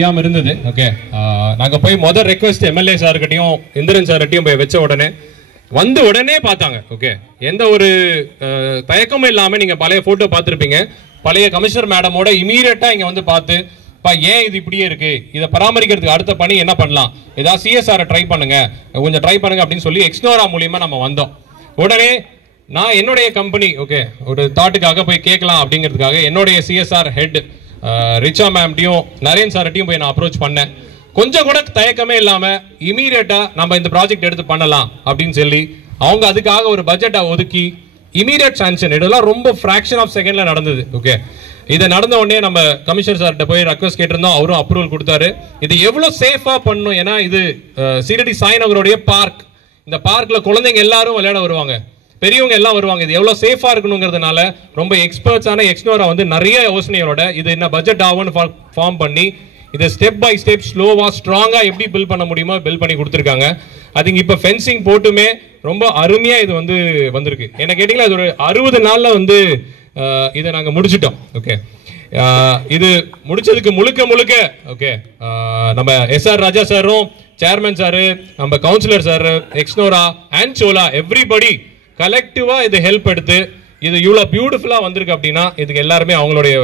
முடியாமல் இருந்தது. ஓகே, நாங்கள் போய் முதல் ரெக்வஸ்ட் எம்எல்ஏ சார்கிட்டையும் இந்திரன் சார்கிட்டையும் போய் வச்ச உடனே பார்த்தாங்க. ஓகே, எந்த ஒரு தயக்கமும் இல்லாமல் நீங்கள் பழைய ஃபோட்டோ பார்த்துருப்பீங்க. பழைய கமிஷனர் மேடமோட இமீடியட்டாக இங்கே வந்து பார்த்து, ஏன் இது இப்படியே இருக்கு, இதை பராமரிக்கிறதுக்கு அடுத்த பணி என்ன பண்ணலாம், ஏதாவது சிஎஸ்ஆரை ட்ரை பண்ணுங்க, கொஞ்சம் ட்ரை பண்ணுங்க அப்படின்னு சொல்லி எக்ஸ்னோரா மூலியமா நம்ம வந்தோம். உடனே நான் என்னுடைய கம்பெனி ஓகே ஒரு தாட்டுக்காக போய் கேட்கலாம் அப்படிங்கிறதுக்காக என்னுடைய சிஎஸ்ஆர் ஹெட் ரிச்சா மேம்டையும் நரேன் சார்ட்டையும் போய் நான் அப்ரோச் பண்ணேன். கொஞ்சம் கூட தயக்கமே இல்லாமல் இமீடியட்டாக நம்ம இந்த ப்ராஜெக்ட் எடுத்து பண்ணலாம் அப்படின்னு சொல்லி அவங்க அதுக்காக ஒரு பட்ஜெட்டை ஒதுக்கி இமீடியட் சாங்ஷன், இதெல்லாம் ரொம்ப ஃப்ராக்ஷன் ஆஃப் செகண்ட்ல நடந்தது. ஓகே, இதை நடந்த உடனே நம்ம கமிஷனர் சார்கிட்ட போய் ரெக்வஸ்ட் கேட்டிருந்தோம், அவரும் அப்ரூவல் கொடுத்தாரு. இது எவ்வளோ சேஃபாக பண்ணணும், ஏன்னா இது சீரடி சாய்நகருடைய பார்க். இந்த பார்க்கில் குழந்தைங்க எல்லாரும் விளையாட வருவாங்க, பெரியவங்க எல்லாம் வருவாங்க. இது எவ்வளோ சேஃபாக இருக்கணுங்கிறதுனால ரொம்ப எக்ஸ்பர்ட்ஸான எக்ஸ்னோரா வந்து நிறைய யோசனையோட இது என்ன பட்ஜெட் ஆகும்னு ஃபார்ம் பண்ணி இதை ஸ்டெப் பை ஸ்டெப் ஸ்லோவாக ஸ்ட்ராங்காக எப்படி பில்ட் பண்ண முடியுமோ பில்ட் பண்ணி கொடுத்துருக்காங்க. அதுங்க இப்போ ஃபென்சிங் போட்டுமே ரொம்ப அருமையாக இது வந்து வந்திருக்கு. என்ன கேட்டிங்களா, இது ஒரு 60 நாளில் வந்து இதை நாங்கள் முடிச்சிட்டோம். ஓகே, இது முடிச்சதுக்கு முழுக்க ஓகே நம்ம எஸ்ஆர் ராஜா சாரும், சேர்மன் சாரு, நம்ம councillor sir, Exnora and Chola everybody கலெக்டிவா இது ஹெல்ப் எடுத்து இது இவ்வளவு பியூட்டிஃபுல்லா வந்திருக்கு அப்படின்னா இதுக்கு எல்லாருமே அவங்களுடைய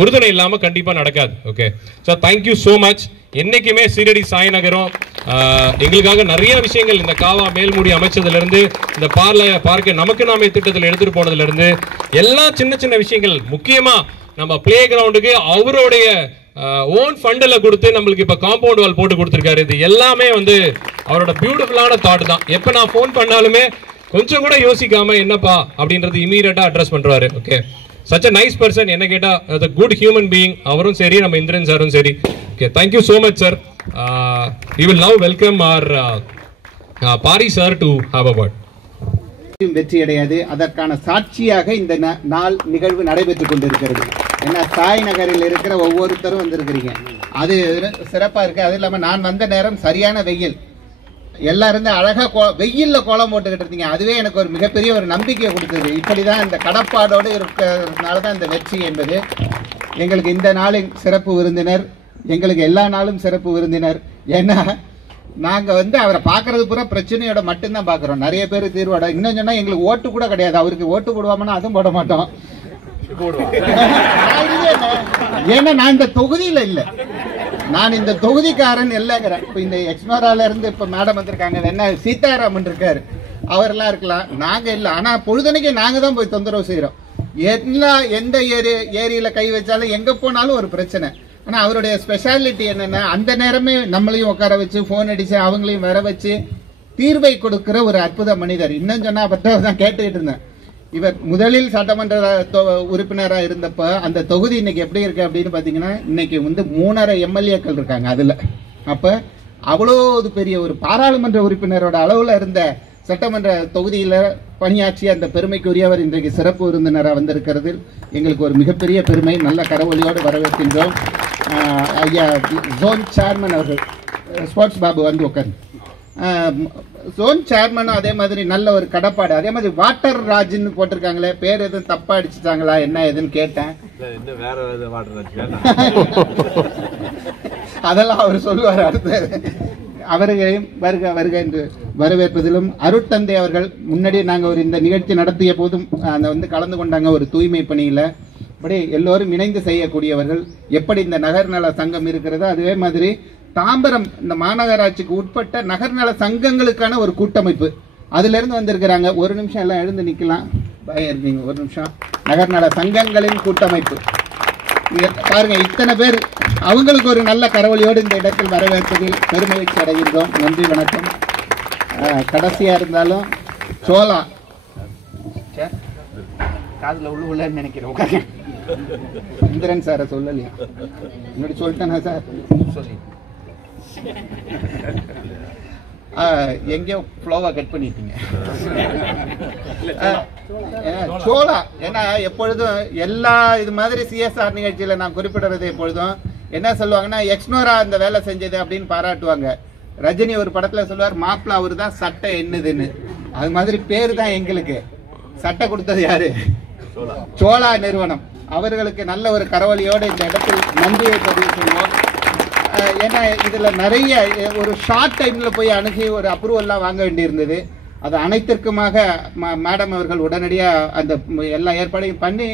உறுதுணை இல்லாம கண்டிப்பா நடக்காது. Okay, so thank you so much. என்னைக்குமே சீரடி சாய்நகரம் எங்களுக்காக நிறைய விஷயங்கள், இந்த காவா மேல்மூடி அமைச்சதுல இருந்து இந்த பார்க்க நமக்கு நாமே திட்டத்தில் எடுத்துட்டு போனதுல இருந்து எல்லா சின்ன விஷயங்கள், முக்கியமா நம்ம பிளே கிரவுண்டுக்கு அவருடைய ஓன் ஃபண்டில் கொடுத்து நம்மளுக்கு இப்போ காம்பவுண்ட் வால் போட்டு கொடுத்துருக்காரு. இது எல்லாமே வந்து அவரோட பியூட்டிஃபுல்லான தாட் தான். எப்போ நான் ஃபோன் பண்ணாலுமே கொஞ்சம் கூட யோசிக்காம என்னப்பா அப்படின்றது இமீடியட்டா அட்ரஸ் பண்றாரு. Okay, such a nice person. என்ன கேட்டா a good human being. அவரும் சரி, நம்ம இந்திரன் சாரும் சரி. Okay, thank you so much sir. We will now welcome our Pari sir to have a word. வெற்றி அடையாது, அதற்கான சாட்சியாக இந்த நாள் நிகழ்வு நடைபெற்றுக் கொண்டிருக்கிறது. ஏன்னா சாய் நகரில் இருக்கிற ஒவ்வொருத்தரும் வந்திருக்கிறீங்க, அது சிறப்பா இருக்கு. அது இல்லாம நான் வந்த நேரம் சரியான வெயில், எல்லாரும் அழகா வெயில்ல கோலம் போட்டுக்கிட்டு இருந்தீங்க. அதுவே எனக்கு ஒரு மிகப்பெரிய ஒரு நம்பிக்கையை கொடுத்தது. இப்படிதான் இந்த கடப்பாடோடு இருக்கிறதுனாலதான் இந்த வெற்றி என்பது. எங்களுக்கு இந்த நாளின் சிறப்பு விருந்தினர், எங்களுக்கு எல்லா நாளும் சிறப்பு விருந்தினர். ஏன்னா நாங்க அவரை பாக்குறது பூரா பிரச்சனையோட மட்டும்தான் பாக்குறோம். நிறைய பேர் தீர்வோட, இன்னும் சொன்னா எங்களுக்கு ஓட்டு கூட கிடையாது. அவருக்கு ஓட்டு போடுவாங்கன்னா அதுவும் போட மாட்டோம். ஏன்னா நான் இந்த தொகுதியில இல்ல, நான் இந்த தொகுதிக்காரன் இல்லைங்கிறேன். இப்ப இந்த எக்ஸ்னோரால இருந்து இப்ப மேடம் வந்திருக்காங்க, என்ன சீதாராமன் இருக்காரு, அவரெல்லாம் இருக்கலாம், நாங்க இல்ல. ஆனா பொழுதுனைக்கு நாங்க தான் போய் தொந்தரவு செய்யறோம். எந்த ஏரியில கை வச்சாலும் எங்க போனாலும் ஒரு பிரச்சனை. ஆனா அவருடைய ஸ்பெஷாலிட்டி என்னன்னா, அந்த நேரமே நம்மளையும் உட்கார வச்சு போன் அடிச்சு அவங்களையும் வர வச்சு தீர்வை கொடுக்கிற ஒரு அற்புத மனிதர். இன்னும் சொன்னா தான் கேட்டுக்கிட்டு இருந்தேன். இவர் முதலில் சட்டமன்ற உறுப்பினராக இருந்தப்ப அந்த தொகுதி இன்னைக்கு எப்படி இருக்கு அப்படின்னு பாத்தீங்கன்னா, இன்னைக்கு 3.5 எம்எல்ஏக்கள் இருக்காங்க அதுல. அப்ப அவ்வளோ பெரிய ஒரு பாராளுமன்ற உறுப்பினரோட அளவுல இருந்த சட்டமன்ற தொகுதியில பணியாற்றிய அந்த பெருமைக்குரியவர் இன்றைக்கு சிறப்பு விருந்தினராக வந்திருக்கிறது எங்களுக்கு ஒரு மிகப்பெரிய பெருமை. நல்ல கரவொலியோடு வரவேற்கின்றோம். ஐயா ஜோன் சேர்மன் அவர்கள், ஸ்போர்ட்ஸ் பாபு வந்து உட்காந்து. ஜோன் சேர்மனும் அதே மாதிரி நல்ல ஒரு கடப்பாடு. அதே மாதிரி வாட்டர் ராஜ்னு போட்டிருக்காங்களே, பேர் எதுவும் தப்பா அடிச்சுட்டாங்களா என்ன எதுன்னு கேட்டேன். அதெல்லாம் அவர் சொல்லுவார். அடுத்து அவர்களையும் வருக வருக என்று வரவேற்பதிலும், அருட்தந்தை அவர்கள் முன்னாடி நாங்கள் இந்த நிகழ்ச்சி நடத்திய போதும் அந்த கலந்து கொண்டாங்க ஒரு தூய்மை பணியில. அப்படி எல்லோரும் இணைந்து செய்யக்கூடியவர்கள். எப்படி இந்த நகர்நல சங்கம் இருக்கிறதோ அதே மாதிரி தாம்பரம் இந்த மாநகராட்சிக்கு உட்பட்ட நகர்நல சங்கங்களுக்கான ஒரு கூட்டமைப்பு, அதுல இருந்து வந்திருக்கிறாங்க. ஒரு நிமிஷம் எல்லாம் எழுந்து நிக்கலாம், இருக்கீங்க ஒரு நிமிஷம். நகர்நல சங்கங்களின் கூட்டமைப்பு பாருங்க, இத்தனை பேர். அவங்களுக்கு ஒரு நல்ல கரவொலியோடு இந்த இடத்தில் வரவேற்பதில் பெருமகிழ்ச்சி அடைகின்றோம். நன்றி, வணக்கம். கடைசியா இருந்தாலும் சோலா காதுல உள்ளன்னு நினைக்கிறேன். இந்திரன் சார சொல்லலையா? முன்னாடி சொல்லிட்டேனா சார்? சொல்லி எங்கேயோ ஃப்ளோவா கட் பண்ணிட்டீங்க. சோலா ஏன்னா எப்பொழுதும் எல்லா இது மாதிரி சிஎஸ்ஆர் நிகழ்ச்சியில நான் குறிப்பிடுறது எப்பொழுதும் என்ன சொல்லுவாங்கன்னா, எக்ஸ்னோரா அந்த வேலை செஞ்சது அப்படின்னு பாராட்டுவாங்க. ரஜினி ஒரு படத்துல சொல்லுவார், மாப்பிள்ள அவரு தான் சட்டை என்னதுன்னு. அது மாதிரி பேரு தான் எங்களுக்கு. சட்டை கொடுத்தது யாரு? சோலா நிறுவனம். அவர்களுக்கு நல்ல ஒரு கரவொலியோடு இந்த இடத்தில் நன்றியை பதிவு செய்வோம். ஏன்னா இதில் நிறைய ஒரு ஷார்ட் டைமில் போய் அணுகி ஒரு அப்ரூவல்லாம் வாங்க வேண்டியிருந்தது. அது அனைத்திற்குமாக மேடம் அவர்கள் உடனடியாக அந்த எல்லா ஏற்பாடையும் பண்ணி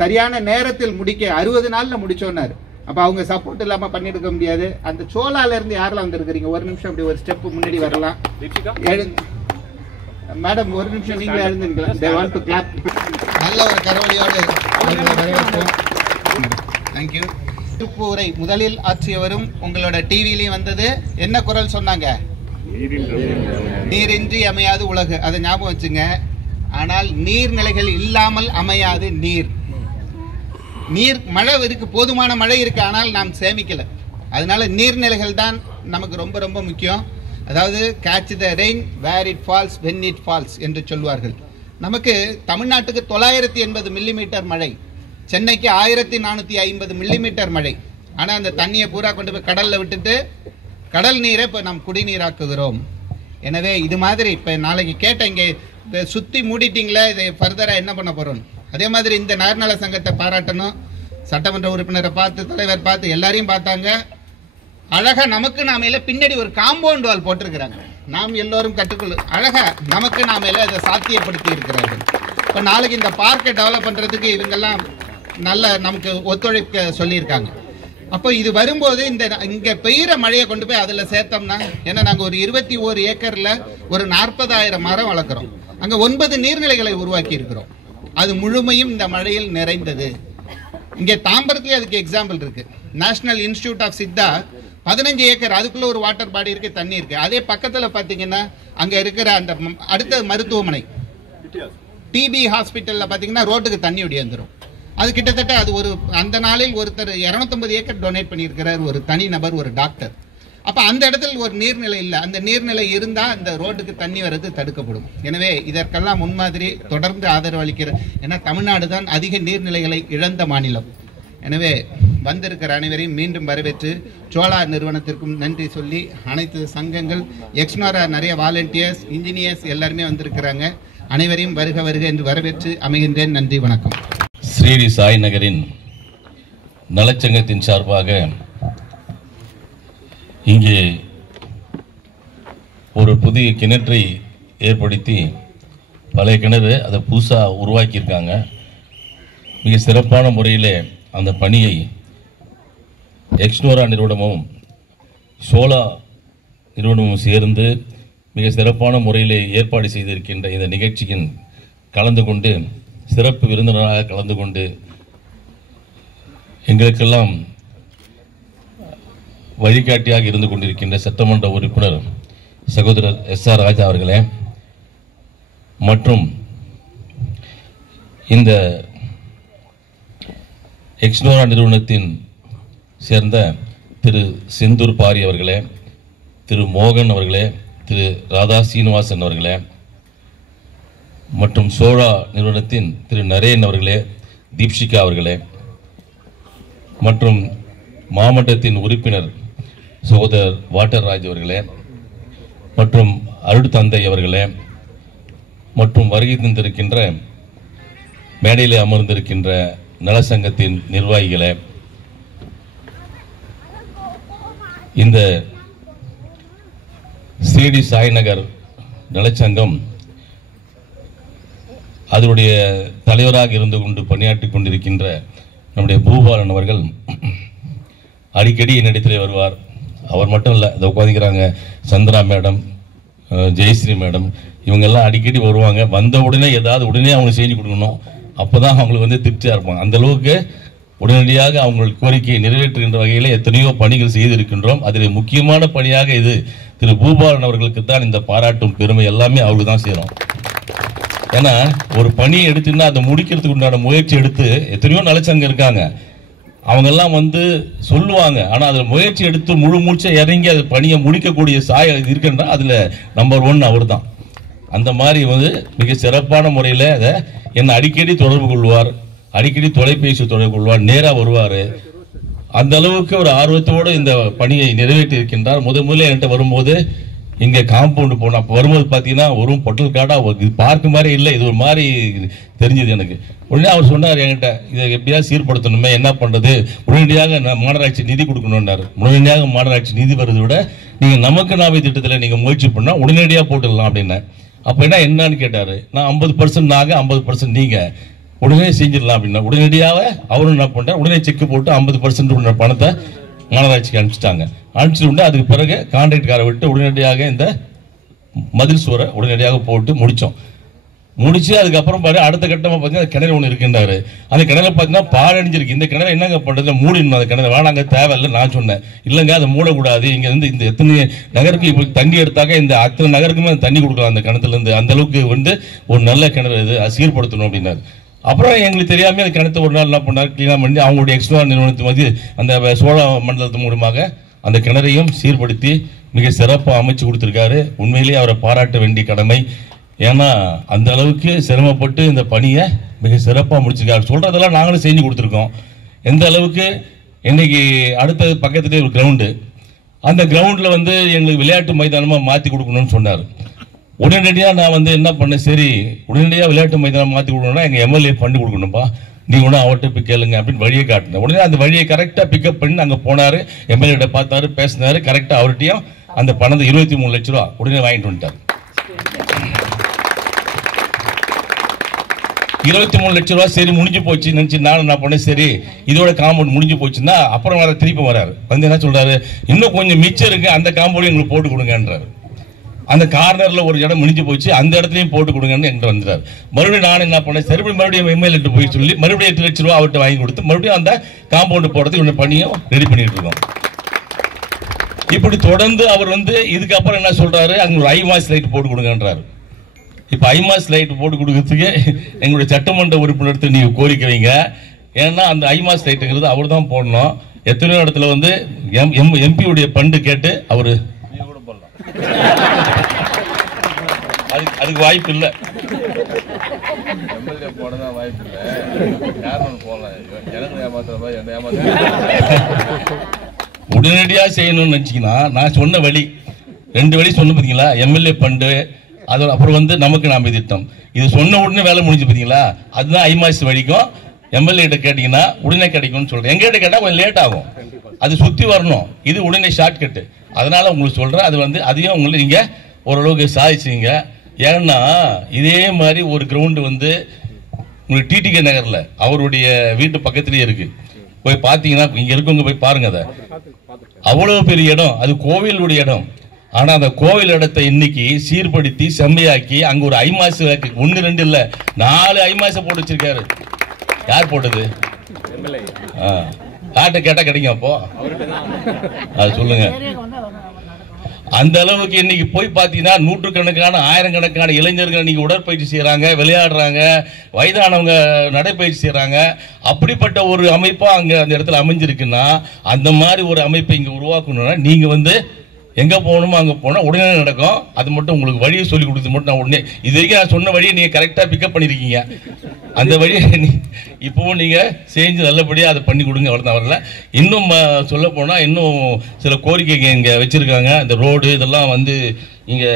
சரியான நேரத்தில் முடிக்க 60 நாளில் முடிச்சோன்னாரு. அப்போ அவங்க சப்போர்ட் இல்லாமல் பண்ணியிருக்க முடியாது. அந்த சோலாலேருந்து யாரெல்லாம் வந்திருக்கிறீங்க? ஒரு நிமிஷம் அப்படி ஒரு ஸ்டெப்பு முன்னாடி வரலாம். மேடம் ஒரு நிமிஷம் நீங்களே எழுந்துங்களா? they want to clap. நல்ல ஒரு கரவொலியோடு வரவேற்போம். தேங்க்யூ. திருப்பூரை முதலில் ஆற்றியவரும் உங்களோட டிவிலையும் வந்தது. என்ன குரல் சொன்னாங்க? நீரின்றி அமையாது உலகு. அதை ஞாபகம் வச்சுங்க. ஆனால் நீர்நிலைகள் இல்லாமல் அமையாது நீர். நீர் மழை இருக்கு, போதுமான மழை இருக்கு, ஆனால் நாம் சேமிக்கல. அதனால நீர்நிலைகள் தான் நமக்கு ரொம்ப ரொம்ப முக்கியம். அதாவது catch the rain where it falls when it falls என்று சொல்வார்கள். நமக்கு தமிழ்நாட்டுக்கு 980 மில்லிமீட்டர் மழை, சென்னைக்கு 1450 மில்லிமீட்டர் மழை. ஆனால் அந்த தண்ணியை பூரா கொண்டு போய் கடலில் விட்டுட்டு கடல் நீரை இப்போ நாம் குடிநீராக்குகிறோம். எனவே இது மாதிரி இப்போ நாளைக்கு கேட்ட இங்கே சுற்றி மூடிட்டீங்களே, இதை ஃபர்தராக என்ன பண்ண போகிறோம்? அதே மாதிரி இந்த நகர்நல சங்கத்தை பாராட்டணும். சட்டமன்ற உறுப்பினரை பார்த்து, தலைவர் பார்த்து, எல்லாரையும் பார்த்தாங்க. அழகா நமக்கு நாமையில பின்னாடி ஒரு காம்பவுண்ட் வால் போட்டிருக்கிறாங்க. நாம் எல்லோரும் கற்றுக்கொள்ள அழகா நமக்கு நாமையில அதை சாத்தியப்படுத்தி இருக்கிறார்கள். இப்போ நாளைக்கு இந்த பார்க்கை டெவலப் பண்றதுக்கு இவங்கெல்லாம் நல்ல நமக்கு ஒத்துழைக்க சொல்லியிருக்காங்க. அப்போ இது வரும்போது இந்த இங்க பெய்கிற மழையை கொண்டு போய் அதில் சேர்த்தோம்னா, ஏன்னா நாங்கள் ஒரு 21 ஏக்கர்ல ஒரு 40,000 மரம் வளர்க்குறோம். அங்கே 9 நீர்நிலைகளை உருவாக்கி இருக்கிறோம். அது முழுமையும் இந்த மழையில் நிறைந்தது. இங்கே தாம்பரத்துலேயே அதுக்கு எக்ஸாம்பிள் இருக்கு. National institute of Siddha 15 acre, அதுக்குள்ள ஒரு வாட்டர் பாடி இருக்கு, தண்ணி இருக்கு. அதே பக்கத்துல பாத்தீங்கன்னா அங்க இருக்கிற அந்த அடுத்த மருத்துவமனை டிபி ஹாஸ்பிட்டல்ல பாத்தீங்கன்னா ரோட்டுக்கு தண்ணி ஒடியாந்துரும். அது கிட்டத்தட்ட அது ஒரு அந்த நாளில் ஒருத்தர் 250 ஏக்கர் டொனேட் பண்ணியிருக்கிறார், ஒரு தனி நபர், ஒரு டாக்டர். அப்ப அந்த இடத்துல ஒரு நீர்நிலை இல்லை. அந்த நீர்நிலை இருந்தா அந்த ரோட்டுக்கு தண்ணி வர்றது தடுக்கப்படும். எனவே இதற்கெல்லாம் முன்மாதிரி தொடர்ந்து ஆதரவு அளிக்கிற, ஏன்னா தமிழ்நாடு தான் அதிக நீர்நிலைகளை இழந்த மாநிலம். எனவே வந்திருக்கிற அனைவரையும் மீண்டும் வரவேற்று சோலா நிறுவனத்திற்கும் நன்றி சொல்லி, அனைத்து சங்கங்கள், எக்ஸ்னோரா நிறைய வாலண்டியர்ஸ், இன்ஜினியர்ஸ் எல்லாருமே வந்திருக்கிறாங்க. அனைவரையும் வருக வருக என்று வரவேற்று அமைகின்றேன். நன்றி, வணக்கம். ஸ்ரீ சாய் நகரின் நலச்சங்கத்தின் சார்பாக இங்கே ஒரு புதிய கிணற்றை ஏற்படுத்தி, பழைய கிணறு அதை புதுசாக உருவாக்கியிருக்காங்க. மிக சிறப்பான முறையில் அந்த பணியை எக்ஸ்னோரா நிறுவனமும் சோலா நிறுவனமும் சேர்ந்து மிக சிறப்பான முறையில் ஏற்பாடு செய்திருக்கின்ற இந்த நிகழ்ச்சியின் கலந்து கொண்டு, சிறப்பு விருந்தினராக கலந்து கொண்டு எங்களுக்கெல்லாம் வழிகாட்டியாக இருந்து கொண்டிருக்கின்ற சட்டமன்ற உறுப்பினர் சகோதரர் SR ராஜா அவர்களே, மற்றும் இந்த எக்ஸ்னோரா நிறுவனத்தின் சேர்ந்த திரு செந்தூர் பாரி அவர்களே, திரு மோகன் அவர்களே, திரு ராதா சீனிவாசன் அவர்களே, மற்றும் சோழா நிறுவனத்தின் திரு நரேன் அவர்களே, தீப்ஷிகா அவர்களே, மற்றும் மாவட்டத்தின் உறுப்பினர் சகோதரர் வாட்டர்ராஜ் அவர்களே, மற்றும் அருள் தந்தை அவர்களே, மற்றும் வருகை தந்திருக்கின்ற மேடையிலே அமர்ந்திருக்கின்ற நலசங்கத்தின் நிர்வாகிகளே, இந்த ஸ்ரீ சாய்நகர் நலச்சங்கம் அதனுடைய தலைவராக இருந்து கொண்டு பணியாற்றிக் கொண்டிருக்கின்ற நம்முடைய பூபாலன் அவர்கள் அடிக்கடி என்னிடத்திலே வருவார். அவர் மட்டும் இல்லை, அதை உட்காந்துக்கிறாங்க சந்திரா மேடம், ஜெயஸ்ரீ மேடம், இவங்கெல்லாம் அடிக்கடி வருவாங்க. வந்த உடனே ஏதாவது உடனே அவங்களுக்கு செஞ்சு கொடுக்கணும், அப்போதான் அவங்களுக்கு திருப்தியாக இருப்பாங்க. அந்த அளவுக்கு உடனடியாக அவங்கள் கோரிக்கையை நிறைவேற்றுகின்ற வகையில் எத்தனையோ பணிகள் செய்திருக்கின்றோம். அதில் முக்கியமான பணியாக இது திரு பூபாலன் அவர்களுக்கு தான் இந்த பாராட்டும் பெருமை எல்லாமே அவருக்கு தான் சேரும். ஏன்னா ஒரு பணியை எடுத்துன்னா அதை முடிக்கிறதுக்கு உண்டான முயற்சி எடுத்து, எத்தனையோ நலச்சங்கம் இருக்காங்க, அவங்கெல்லாம் சொல்லுவாங்க, ஆனால் அதில் முயற்சி எடுத்து முழு மூச்சை இறங்கி அது பணியை முடிக்கக்கூடிய சாய இருக்கின்ற அதில் நம்பர் 1 அவர் தான். அந்த மாதிரி மிக சிறப்பான முறையில் அதை என்னை அடிக்கடி தொடர்பு கொள்வார், அடிக்கடி தொலைபேசி தொடர்பு கொள்வார், நேராக வருவார். அந்த அளவுக்கு ஒரு ஆர்வத்தோடு இந்த பணியை நிறைவேற்றி இருக்கின்றார். முதல்ல என்கிட்ட வரும்போது இங்கே காம்பவுண்டு போனோம். அப்போ வரும்போது பார்த்தீங்கன்னா ஒரு பொட்டல் காடாக இது பார்க்க மாதிரி இல்லை, இது ஒரு மாதிரி தெரிஞ்சது எனக்கு. உடனே அவர் சொன்னார் என்கிட்ட, இதை எப்படியாவது சீர்படுத்தணுமே, என்ன பண்ணுறது, உடனடியாக மாநகராட்சி நிதி கொடுக்கணுன்னாரு. உடனடியாக மாநகராட்சி நிதி வருவதை விட நீங்கள் நமக்கு நாமே திட்டத்தில் நீங்கள் முயற்சி பண்ணால் உடனடியாக போட்டுடலாம் அப்படின்னேன். அப்போ என்னன்னு கேட்டார். நான் 50% நாங்கள் 50% நீங்கள் உடனே செஞ்சிடலாம் அப்படின்னா உடனடியாக அவரும் என்ன பண்ணிட்டார், உடனே செக்கு போட்டு 50% பணத்தை மாநகராட்சிக்கு அனுப்பிச்சிட்டாங்க. அனுப்பிச்சுட்டு அதுக்கு பிறகு கான்ட்ராக்ட்காரை விட்டு உடனடியாக இந்த மதில் சுவரை உடனடியாக போட்டு முடித்தோம். முடிச்சு அதுக்கப்புறம் பாரு அடுத்த கட்டமாக பார்த்தீங்கன்னா கிணறு ஒன்று இருக்கின்றாரு. அந்த கிணறு பார்த்தீங்கன்னா பாழடைஞ்சிருக்கு. இந்த கிணறு என்னங்க பண்ணுறது, மூடிடணும் அந்த கிணறு, வேணாங்க தேவையில்லை. நான் சொன்னேன் இல்லைங்க அதை மூடக்கூடாது, இங்கே இருந்து இந்த எத்தனை நகருக்கு இப்போ தண்ணி எடுத்தாக்க இந்த அத்தனை நகருக்குமே தண்ணி கொடுக்கலாம் அந்த கிணத்துலேருந்து, அந்த அளவுக்கு ஒரு நல்ல கிணறு இது, அது சீர்படுத்தணும் அப்படின்னாரு. அப்புறம் எங்களுக்கு தெரியாமல் அந்த கிணத்து ஒரு நாள் என்ன பண்ணார், கிளீனாக பண்ணி அவங்களுடைய எக்ஸ்ட்ரா நிறுவனத்து மாதிரி அந்த சோழ மண்டலத்து மூலமாக அந்த கிணறையும் சீர்படுத்தி மிக சிறப்பாக அமைச்சு கொடுத்துருக்காரு. உண்மையிலேயே அவரை பாராட்ட வேண்டிய கடமை. ஏன்னா அந்த அளவுக்கு சிரமப்பட்டு இந்த பணியை மிக சிறப்பாக முடிச்சிருக்காரு. சொல்றதெல்லாம் நாங்களும் செஞ்சு கொடுத்துருக்கோம். எந்த அளவுக்கு இன்னைக்கு அடுத்தது பக்கத்துலேயே ஒரு கிரவுண்டு, அந்த கிரவுண்டில் எங்களுக்கு விளையாட்டு மைதானமாக மாற்றி கொடுக்கணும்னு சொன்னார். உடனடியாக நான் என்ன பண்ணேன், சரி உடனடியாக விளையாட்டு மைதானம் மாற்றி கொடுக்கணும்னா எங்கள் எம்எல்ஏ ஃபண்டு கொடுக்கணும்ப்பா, நீங்கள் ஒன்றும் அவர்கிட்ட போய் கேளுங்க அப்படின்னு வழியை காட்டினேன். உடனே அந்த வழியை கரெக்டாக பிக்கப் பண்ணி அங்கே போனார், எம்எல்ஏ பார்த்தாரு, பேசினாரு, கரெக்டாக அவர்கிட்டையும் அந்த பணத்தை 23 லட்ச ரூபா உடனே வாங்கிட்டு வந்துட்டார். 23 லட்ச ரூபா சரி முடிஞ்சு போச்சு நினச்சி நானும் நான் பண்ணேன். சரி இதோட காம்பவுண்ட் முடிஞ்சு போச்சுன்னா அப்புறம் வர திருப்பி வராரு. என்ன சொல்றாரு, இன்னும் கொஞ்சம் மிச்சம் இருக்கு, அந்த காம்பவுண்ட் எங்களுக்கு போட்டு கொடுங்கன்றாரு. அந்த கார்னர்ல ஒரு இடம் முடிஞ்சு போச்சு, அந்த இடத்துலையும் போட்டு கொடுங்கன்னு என்கிட்ட வந்துறாரு. மறுபடியும் நான் என்ன பண்ணேன், சரி மறுபடியும் எம்எல்ஏ போய் சொல்லி மறுபடியும் 8 லட்ச ரூபா அவர்கிட்ட வாங்கி கொடுத்து மறுபடியும் அந்த காம்பவுண்ட் போடுறதுக்கு இன்னும் பணியும் ரெடி பண்ணிட்டு இருக்கோம். இப்படி தொடர்ந்து அவர் இதுக்கப்புறம் என்ன சொல்றாரு, அங்க ஒரு ஐமாஸ் லைட் போட்டு கொடுங்கன்றாரு. இப்ப ஐமாஸ் லைட் போட்டு கொடுக்கறதுக்கு எங்களுடைய சட்டமன்ற உறுப்பினர் நீங்க கோரிக்கை வைங்க. ஏன்னா அந்த ஐமாஸ் லைட்டுங்கிறது அவர் தான் போடணும். எத்தனையோ இடத்துல எம்பியுடைய பண்டு கேட்டு அவரு அதுக்கு வாய்ப்பு இல்லை, உடனடியாக செய்யணும்னு நினைச்சீங்கன்னா நான் சொன்ன வழி 2 வழி சொன்ன பார்த்தீங்களா, எம்எல்ஏ ஃபண்டு, அது அப்புறம் நமக்கு நாம திட்டம். இது சொன்ன உடனே வேலை முடிஞ்சு பார்த்தீங்களா, அதுதான் ஐமாஸ் வழிக்கும். எம்எல்ஏ கிட்ட கேட்டீங்கன்னா உடனே கிடைக்கும்னு சொல்றேன். எங்கிட்ட கேட்டால் கொஞ்சம் லேட் ஆகும், அது சுற்றி வரணும். இது உடனே ஷார்ட் கட்டு. அதனால உங்களுக்கு சொல்றேன், அது அதையும் உங்களுக்கு நீங்க ஓரளவுக்கு சாதிச்சிங்க. ஏன்னா இதே மாதிரி ஒரு கிரவுண்டு உங்களுக்கு டிடிகே நகர்ல அவருடைய வீட்டு பக்கத்திலேயே இருக்கு. போய் பார்த்தீங்கன்னா இங்க இருக்கவங்க போய் பாருங்க, அதை அவ்வளவு பெரிய இடம், அது கோவிலுடைய இடம். ஆனா அந்த கோவில் இடத்தை இன்னைக்கு சீர்படுத்தி செம்மையாக்கி அங்க ஒரு ஐமாசு 1 2 இல்ல 4 ஐமாச போட்டு வச்சிருக்காரு. யார் போட்டது? யார்கிட்ட கேட்டா கிடைக்கும் அப்போ அது சொல்லுங்க. அந்த அளவுக்கு இன்னைக்கு போய் பார்த்தீங்கன்னா நூற்றுக்கணக்கான ஆயிரக்கணக்கான இளைஞர்கள் இன்னைக்கு உடற்பயிற்சி செய்யறாங்க, விளையாடுறாங்க, வயதானவங்க நடைப்பயிற்சி செய்யறாங்க. அப்படிப்பட்ட ஒரு அமைப்பா அங்க அந்த இடத்துல அமைஞ்சிருக்குன்னா அந்த மாதிரி ஒரு அமைப்பை இங்க உருவாக்கணும்னா நீங்க எங்க போகணுமோ அங்க போனா உடனே நடக்கும். அது மட்டும் உங்களுக்கு வழியை சொல்லி கொடுத்து மட்டும் நான் உடனே இது வரைக்கும் நான் சொன்ன வழியை நீங்க கரெக்டா பிக்கப் பண்ணிருக்கீங்க. அந்த வழியை இப்பவும் நீங்க செஞ்சு நல்லபடியா அதை பண்ணி கொடுங்க. அவ்வளவுதான். வரல இன்னும் சொல்ல போனா இன்னும் சில கோரிக்கைகள் இங்க வச்சிருக்காங்க. இந்த ரோடு இதெல்லாம் இங்க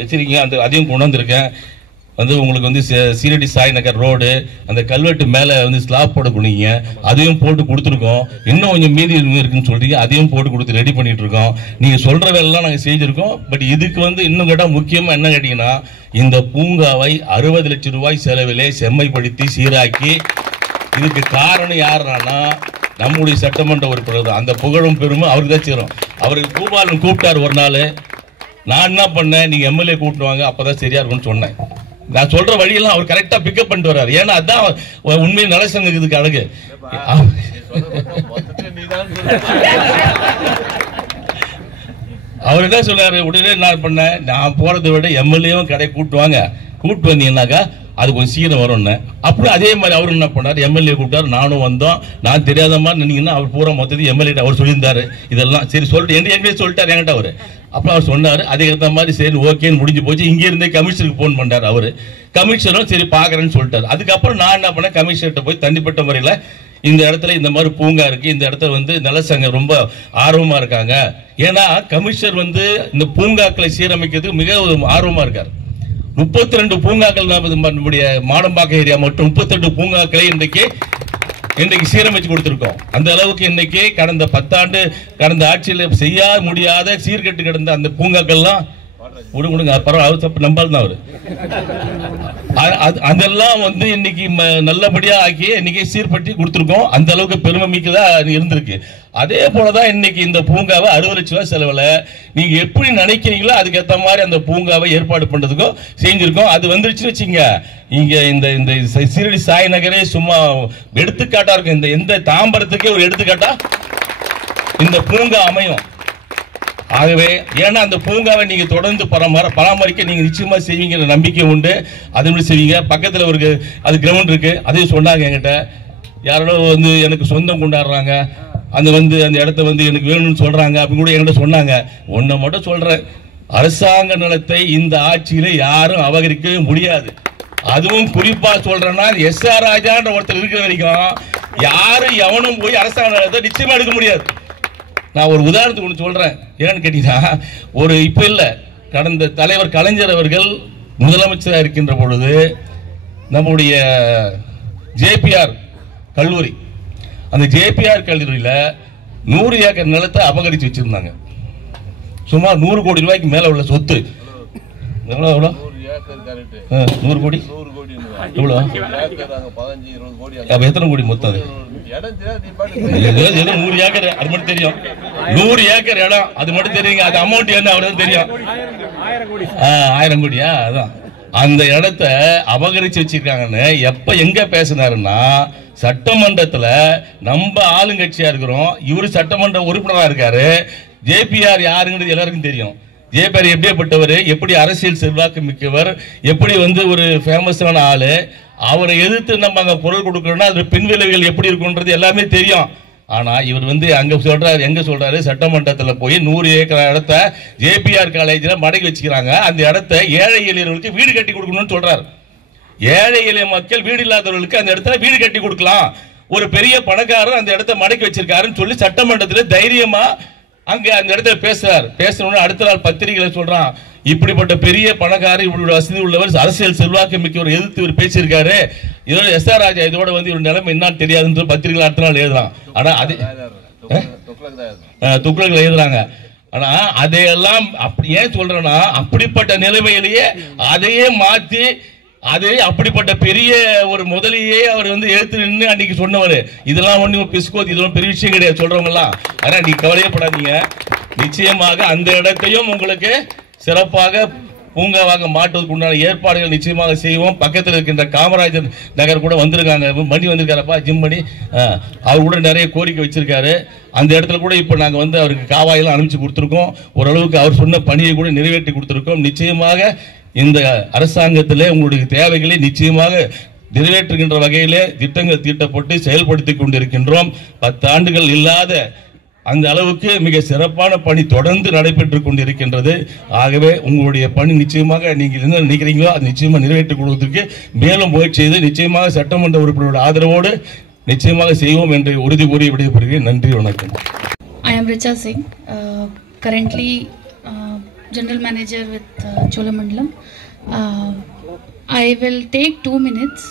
வச்சிருக்கீங்க, அந்த அதையும் கொண்டு வந்திருக்கேன். உங்களுக்கு சீரடி சாய் நகர் ரோடு அந்த கல்வெட்டு மேல ஸ்லாப் போட கொடுங்க, அதையும் போட்டு கொடுத்துருக்கோம். இன்னும் கொஞ்சம் மீதி இருக்குன்னு சொல்றீங்க, அதையும் போட்டு கொடுத்து ரெடி பண்ணிட்டு இருக்கோம். நீங்க சொல்ற வேலைலாம் நாங்க செஞ்சிருக்கோம். பட் இதுக்கு இன்னும் கேட்டா முக்கியமா என்ன கேட்டீங்கன்னா, இந்த பூங்காவை 60 லட்சம் ரூபாய் செலவிலே செம்மைப்படுத்தி சீராக்கி, இதுக்கு காரணம் யாருன்னா நம்முடைய சட்டமன்ற உறுப்பினர் தான். அந்த புகழும் பெருமை அவருக்கு தான் சேரும். அவருக்கு பூபாலன் கூப்பிட்டார் ஒரு நாள். நான் என்ன பண்ணேன், நீங்க எம்எல்ஏ கூப்பிட்டுவாங்க அப்பதான் சரியா இருக்கும்னு சொன்னேன். நான் சொல்ற வழியெல்லாம் அவர் கரெக்டா பிக்கப் பண்ணிட்டு வர்றாரு. ஏன்னா அதான் உண்மையை நலசங்கத்துக்கு அழகு. அவர் என்ன சொன்னாரு, உடனே நான் பண்ணேன், நான் போறதை விட எம்எல்ஏவும் கடை கூப்பிட்டு வந்தீங்கன்னாக்கா அது கொஞ்சம் சீக்கிரம் வரும்னு. அப்படி அதே மாதிரி அவரு என்ன பண்ணாரு, எம்எல்ஏ கூப்பிட்டாரு, நானும் வந்தோம். நான் தெரியாத மாதிரி நினைங்கன்னா அவர் பூரா மொத்தத்தை எம்எல்ஏ அவர் சொல்லியிருந்தாரு. இதெல்லாம் சரி சொல்லிட்டு என்கிட்ட சொல்லிட்டாரு என்கிட்ட அவரு. அப்புறம் அவர் சொன்னாரு, அதுக்கேற்ற மாதிரி சரி ஓகேன்னு முடிஞ்சு போச்சு. இங்கே இருந்தே கமிஷனருக்கு போன் பண்ணாரு அவரு. கமிஷனரும் சரி பாக்குறேன்னு சொல்லிட்டாரு. அதுக்கப்புறம் நான் என்ன பண்ணேன், கமிஷனர்கிட்ட போய் தனிப்பட்ட முறையில் இந்த இடத்துல இந்த மாதிரி பூங்கா இருக்கு, இந்த இடத்துல வந்து நலசங்கம் ரொம்ப ஆர்வமா இருக்காங்க. ஏன்னா கமிஷனர் வந்து இந்த பூங்காக்களை சீரமைக்கிறதுக்கு மிக ஆர்வமா இருக்காரு. 32 பூங்காக்கள் நம்முடைய மாடம்பாக்கம் ஏரியா மட்டும் 32 பூங்காக்களை இன்றைக்கு சீரமைச்சு கொடுத்திருக்கோம். அந்த அளவுக்கு இன்னைக்கு கடந்த 10 ஆண்டு கடந்த ஆட்சியில் செய்ய முடியாத சீர்கெட்டு கிடந்த அந்த பூங்காக்கள்லாம் விடுங்க பரவாயில்ல, தப்பு நம்பால் தான் அவரு. அதெல்லாம் வந்து இன்னைக்கு நல்லபடியா ஆக்கி இன்னைக்கு சீர்படுத்தி கொடுத்துருக்கோம். அந்த அளவுக்கு பெருமை மிக்கதா இருந்திருக்கு. அதே போலதான் இன்னைக்கு இந்த பூங்காவை 60 லட்சம் ரூபாய் செலவுல நீங்க எப்படி நினைக்கிறீங்களோ அதுக்கேற்ற மாதிரி அந்த பூங்காவை ஏற்பாடு பண்றதுக்கும் செஞ்சிருக்கோம். அது வந்துருச்சுன்னு வச்சுங்க, இங்க இந்த சீரடி சாய் நகரே சும்மா எடுத்துக்காட்டா இருக்கும். இந்த எந்த தாம்பரத்துக்கே ஒரு எடுத்துக்காட்டா இந்த பூங்கா அமையும். ஆகவே ஏன்னா அந்த பூங்காவை நீங்க தொடர்ந்து பராமரிக்க நீங்க நிச்சயமா செய்வீங்கிற நம்பிக்கை உண்டு. அது செய்வீங்க. பக்கத்துல ஒரு அது கிரவுண்ட் இருக்கு, அதையும் சொன்னாங்க என்கிட்ட. யாரோ வந்து எனக்கு சொந்தம் கொண்டாடுறாங்க, அந்த இடத்த வந்து எனக்கு வேணும்னு சொல்றாங்க அப்படின்னு கூட என்கிட்ட சொன்னாங்க. ஒன்ன மட்டும் சொல்றேன், அரசாங்க நிலத்தை இந்த ஆட்சியில யாரும் அபகரிக்கவே முடியாது. அதுவும் குறிப்பா சொல்றேன்னா எஸ்.ஆர். ராஜான்ற ஒருத்தர் இருக்கிற வரைக்கும் யாரும் எவனும் போய் அரசாங்க நிலத்தை நிச்சயமா எடுக்க முடியாது. நான் ஒரு உதாரணத்துக்கு ஒன்று சொல்றேன். ஏன்னு கேட்டீங்கன்னா, ஒரு இப்ப இல்ல, கடந்த தலைவர் கலைஞர் அவர்கள் முதலமைச்சராக இருக்கின்ற பொழுது நம்முடைய ஜேபிஆர் கல்லூரி, அந்த ஜேபிஆர் கல்லூரியில 100 ஏக்கர் நிலத்தை அபகரிச்சு வச்சிருந்தாங்க. சுமார் 100 கோடி ரூபாய்க்கு மேல உள்ள சொத்து. எவ்வளவு 100 கோடி எவ்வளவு? எத்தனை கோடி மொத்தம்? 100 ஏக்கர், அது மட்டும் தெரியும். 100 ஏக்கர் இடம், அது மட்டும் தெரியுங்க. அது அமௌண்ட் என்ன அவ்வளவு தெரியும். 1000 கோடியா? அதான் அந்த இடத்தை அபகரிச்சு வச்சிருக்காங்கன்னு எப்ப எங்க பேசினாருன்னா, சட்டமன்றத்துல நம்ம ஆளுங்கட்சியா இருக்கிறோம், இவரு சட்டமன்ற உறுப்பினரா இருக்காரு. ஜேபிஆர் யாருங்கிறது எல்லாருக்கும் தெரியும். ஜேபிஆர் எப்படிப்பட்டவர், எப்படி அரசியல் செல்வாக்கு மிக்கவர், எப்படி வந்து ஒரு ஃபேமஸான ஆளு. அவரை எதிர்த்து நம்ம அங்க குரல் கொடுக்கணும்னா அது பின்விளைவுகள் எப்படி இருக்குன்றது எல்லாமே தெரியும். ஆனா இவர் வந்து அங்க சொல்றாரு, எங்க சொல்றாரு, சட்டமன்றத்தில் போய் 100 ஏக்கர் இடத்த ஜேபிஆர் காலேஜில் மடக்கி வச்சுக்கிறாங்க. அந்த இடத்த ஏழை எளியவர்களுக்கு வீடு கட்டி கொடுக்கணும்னு சொல்றாரு. ஏழை எளிய மக்கள் வீடு இல்லாதவர்களுக்கு அந்த இடத்துல வீடு கட்டி கொடுக்கலாம். ஒரு பெரிய பணக்காரர் அந்த இடத்த மடக்கி வச்சிருக்காருன்னு சொல்லி சட்டமன்றத்தில் தைரியமா அங்க அந்த இடத்துல பேசுறாரு. பேசணும்னு அடுத்த நாள் பத்திரிகையில சொல்றான், இப்படிப்பட்ட பெரிய பணக்காரர், இவருடைய வசதி உள்ளவர், அரசியல் செல்வாக்கு மிக்கவர் எதிர்த்து இவர் பேசியிருக்காரு. இதோட எஸ்.ஆர். ராஜா இதோட வந்து இவர் நிலைமை என்னன்னு தெரியாதுன்னு பத்திரிகையில அடுத்த நாள் எழுதுறான். ஆனா அது துக்ளக்ல எழுதுறாங்க. ஆனா அதையெல்லாம் ஏன் சொல்றேன்னா, அப்படிப்பட்ட நிலைமையிலேயே அதையே மாத்தி அது அப்படிப்பட்ட பெரிய ஒரு முதலியே அவர் வந்து எடுத்து நின்று அன்னைக்கு சொன்னவர். இதெல்லாம் ஒன்றும் பிஸ்கோத், இதெல்லாம் பெரிய விஷயம் கிடையாது சொல்றவங்க எல்லாம். ஆனா நீ கவலையப்படாதீங்க, நிச்சயமாக அந்த இடத்தையும் உங்களுக்கு சிறப்பாக பூங்காவாக மாற்றுவதற்கு உண்டான ஏற்பாடுகள் நிச்சயமாக செய்வோம். பக்கத்தில் இருக்கின்ற காமராஜர் நகர் கூட வந்திருக்காங்க, மணி வந்திருக்காரப்பா, ஜிம்மணி, அவர் கூட நிறைய கோரிக்கை வச்சிருக்காரு. அந்த இடத்துல கூட இப்போ நாங்கள் வந்து அவருக்கு காவாயெல்லாம் அனுப்பிச்சு கொடுத்துருக்கோம். ஓரளவுக்கு அவர் சொன்ன பணியை கூட நிறைவேற்றி கொடுத்துருக்கோம். நிச்சயமாக இந்த அரசாங்கத்திலே உங்களுடைய தேவைகளை நிச்சயமாக நிறைவேற்றுகின்ற வகையிலே திட்டங்கள் தீட்டப்பட்டு செயல்படுத்தி கொண்டிருக்கின்றோம். 10 ஆண்டுகள் இல்லாத அந்த அளவுக்கு மிக சிறப்பான பணி தொடர்ந்து நடைபெற்றுக் கொண்டிருக்கின்றது. ஆகவே உங்களுடைய பணி நிச்சயமாக நீங்கள் என்ன நினைக்கிறீங்களோ அது நிச்சயமாக நிறைவேற்றிக் கொடுவதற்கு மேலும் முயற்சி செய்து நிச்சயமாக சட்டமன்ற உறுப்பினரோட ஆதரவோடு நிச்சயமாக செய்வோம் என்று உறுதி கூறி விடைபெறுகிறேன். நன்றி, வணக்கம். I am Richa Singh, currently General Manager with Cholamandalam. I will take 2 minutes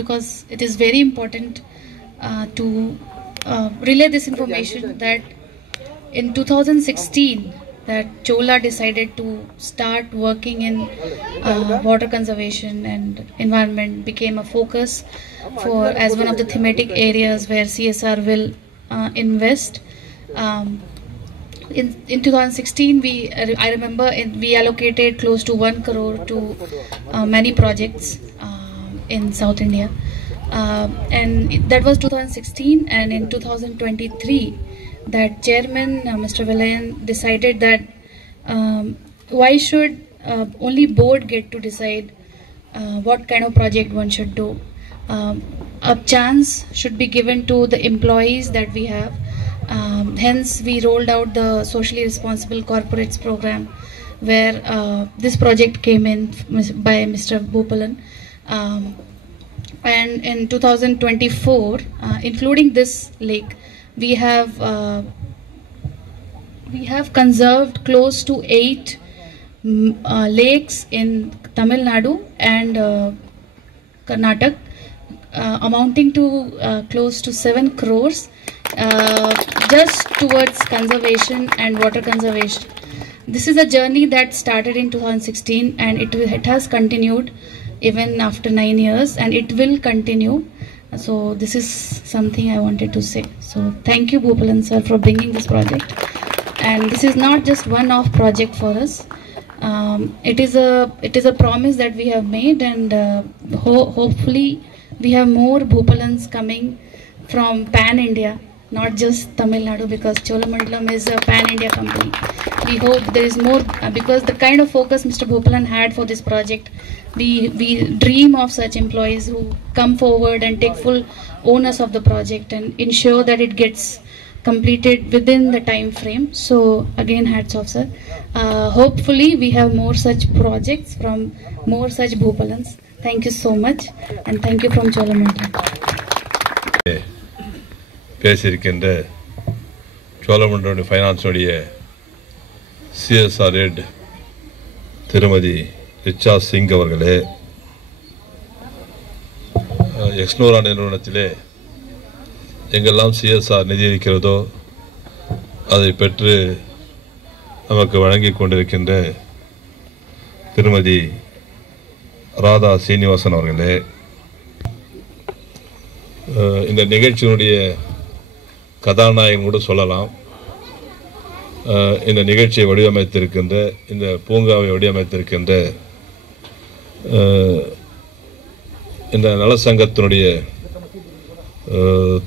because it is very important to relay this information that in 2016 that Chola decided to start working in water conservation and environment became a focus for as one of the thematic areas where CSR will invest. In 2016 I remember we allocated close to 1 crore to many projects in South India. And that was 2016, and in 2023 that chairman Mr. Villayan decided that why should only board get to decide what kind of project one should do. A chance should be given to the employees that we have. Hence we rolled out the socially responsible corporates program where this project came in by Mr. Bhopalan. and in 2024, including this lake, we have conserved close to 8 lakes in Tamil Nadu and Karnataka, amounting to close to 7 crores just towards conservation and water conservation. This is a journey that started in 2016 and it has continued even after 9 years, and it will continue. So this is something I wanted to say. So thank you, Bhupalan sir, for bringing this project. And this is not just one-off project for us. It is a promise that we have made, and hopefully we have more Bhupalans coming from Pan India, not just Tamil Nadu, because Cholamandalam is a Pan India company. We hope there is more, because the kind of focus Mr. Bhupalan had for this project, we dream of such employees who come forward and take full owners of the project and ensure that it gets completed within the time frame. So again, hats off, sir. Hopefully we have more such projects from more such Bhupalans. Thank you so much, and thank you from Cholamandalam. பேசியிருக்கின்ற சோழமண்டலம் ஃபைனான்ஸுடைய CSR head திருமதி ரிச்சா சிங் அவர்களே, எக்ஸ்னோரா நிறுவனத்திலே எங்கெல்லாம் CSR நிதி இருக்கிறதோ அதை பெற்று நமக்கு வழங்கி கொண்டிருக்கின்ற திருமதி ராதா சீனிவாசன் அவர்களே, இந்த நிகழ்ச்சியினுடைய கதாநாயகன் கூட சொல்லலாம். இந்த நிகழ்ச்சியை வடிவமைத்திருக்கின்ற, இந்த பூங்காவை வடிவமைத்திருக்கின்ற இந்த நலசங்கத்தினுடைய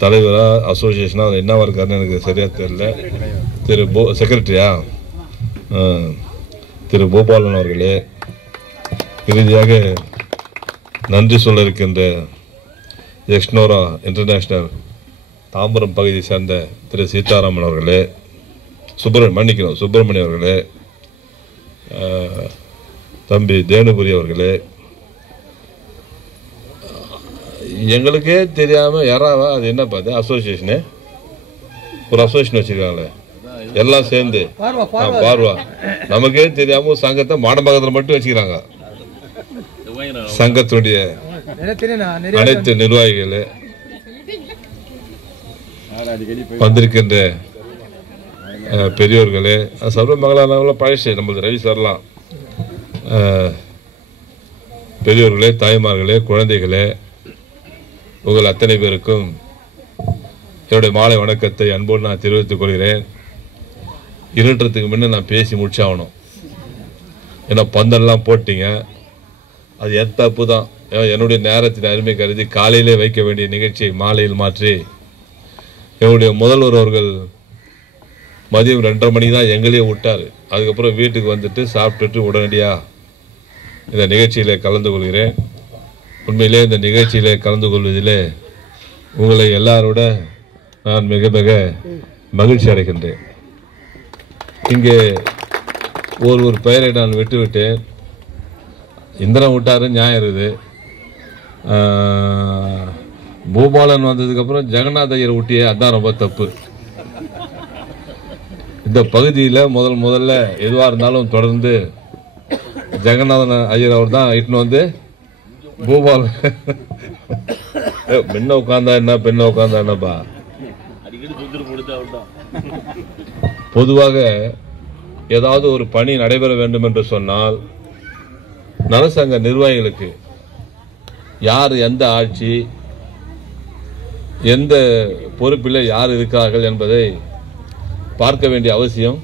தலைவரா அசோசியேஷனா என்னவா இருக்காருன்னு எனக்கு சரியா தெரியல. செக்ரட்டரியா திரு பூபாலன் அவர்களே, இறுதியாக நன்றி சொல்ல இருக்கின்ற எக்ஸ்னோரா இன்டர்நேஷனல் தாம்பரம் பகுதியை சேர்ந்த திரு சீதாராமன் அவர்களே, சுப்பிரமணிய அவர்களே, தம்பி தேனுபுரி அவர்களே, எங்களுக்கே தெரியாம யாராவா அது என்ன பார்த்து அசோசியேஷனு ஒரு அசோசியேஷன் வச்சிருக்காங்களே எல்லாம் சேர்ந்து பார்வா, நமக்கே தெரியாம சங்கத்தை மாடம்பாக்கத்தில் மட்டும் வச்சுக்கிறாங்க. சங்கத்தினுடைய அனைத்து நிர்வாகிகளே, வந்திருக்கின்ற பெரியோர்களே, சர்வ மகளான பழசு நம்மளது ரவி சார்லாம், பெரியோர்களே, தாய்மார்களே, குழந்தைகளே, உங்கள் அத்தனை பேருக்கும் என்னுடைய மாலை வணக்கத்தை அன்போடு நான் தெரிவித்துக் கொள்கிறேன். இருட்டுறதுக்கு முன்ன நான் பேசி முடிச்சாகணும். ஏன்னா பந்தல்லாம் போட்டீங்க, அது என் தப்பு தான். என்னுடைய நேரத்தின் அருமை கருதி காலையிலே வைக்க வேண்டிய நிகழ்ச்சியை மாலையில் மாற்றி என்னுடைய முதல்வர் அவர்கள் மதியம் 2:30 மணி தான் எங்களையே விட்டார். அதுக்கப்புறம் வீட்டுக்கு வந்துட்டு சாப்பிட்டுட்டு உடனடியாக இந்த நிகழ்ச்சியில் கலந்து கொள்கிறேன். உண்மையிலே இந்த நிகழ்ச்சியில் கலந்து கொள்வதிலே உங்களை எல்லாரோட நான் மிக மிக மகிழ்ச்சி அடைகின்றேன். இங்கே ஒரு பெயரை நான் விட்டுவிட்டேன். இந்திரன் விட்டாரு, நியாயம் இருக்குது. பூபாலன் வந்ததுக்கப்புறம் ஜெகநாத ஐயர் விட்டியே, அதுதான் ரொம்ப தப்பு. இந்த பகுதியில் முதல்ல எதுவாக இருந்தாலும் தொடர்ந்து ஜெகநாதன் ஐயர் அவர் தான் இட்டுன்னு வந்து பூபாலன் பெண்ணை உட்காந்தா என்ன, பெண்ணை உட்காந்தா என்னப்பா. பொதுவாக ஏதாவது ஒரு பணி நடைபெற வேண்டும் என்று சொன்னால் நலசங்க நிர்வாகிகளுக்கு யார், எந்த ஆட்சி, எந்த பொறுப்பில் யார் இருக்கிறார்கள் என்பதை பார்க்க வேண்டிய அவசியம்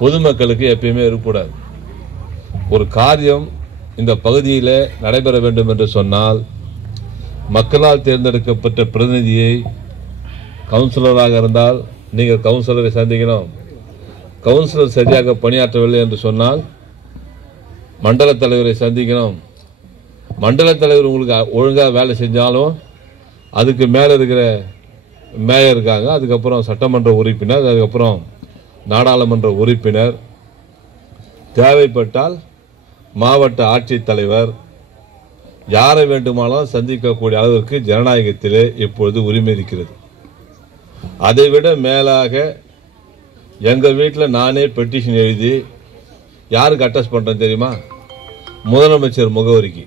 பொதுமக்களுக்கு எப்பயுமே இருக்கக்கூடாது. ஒரு காரியம் இந்த பகுதியில் நடைபெற வேண்டும் என்று சொன்னால் மக்களால் தேர்ந்தெடுக்கப்பட்ட பிரதிநிதியை, கவுன்சிலராக இருந்தால் நீங்கள் கவுன்சிலரை சந்திக்கணும். கவுன்சிலர் சரியாக பணியாற்றவில்லை என்று சொன்னால் மண்டல தலைவரை சந்திக்கணும். மண்டல தலைவர் உங்களுக்கு ஒழுங்காக வேலை செஞ்சாலும் அதுக்கு மேலே இருக்கிற மேயர் இருக்காங்க, அதுக்கப்புறம் சட்டமன்ற உறுப்பினர், அதுக்கப்புறம் நாடாளுமன்ற உறுப்பினர், தேவைப்பட்டால் மாவட்ட ஆட்சித்தலைவர், யாரை வேண்டுமானாலும் சந்திக்கக்கூடிய அளவிற்கு ஜனநாயகத்திலே இப்பொழுது உரிமை இருக்கிறது. அதைவிட மேலாக எங்க வீட்டில் நானே பெட்டிஷன் எழுதி யாருக்கு அட்டாச் பண்றேன் தெரியுமா? முதலமைச்சர் முகவரிக்கு.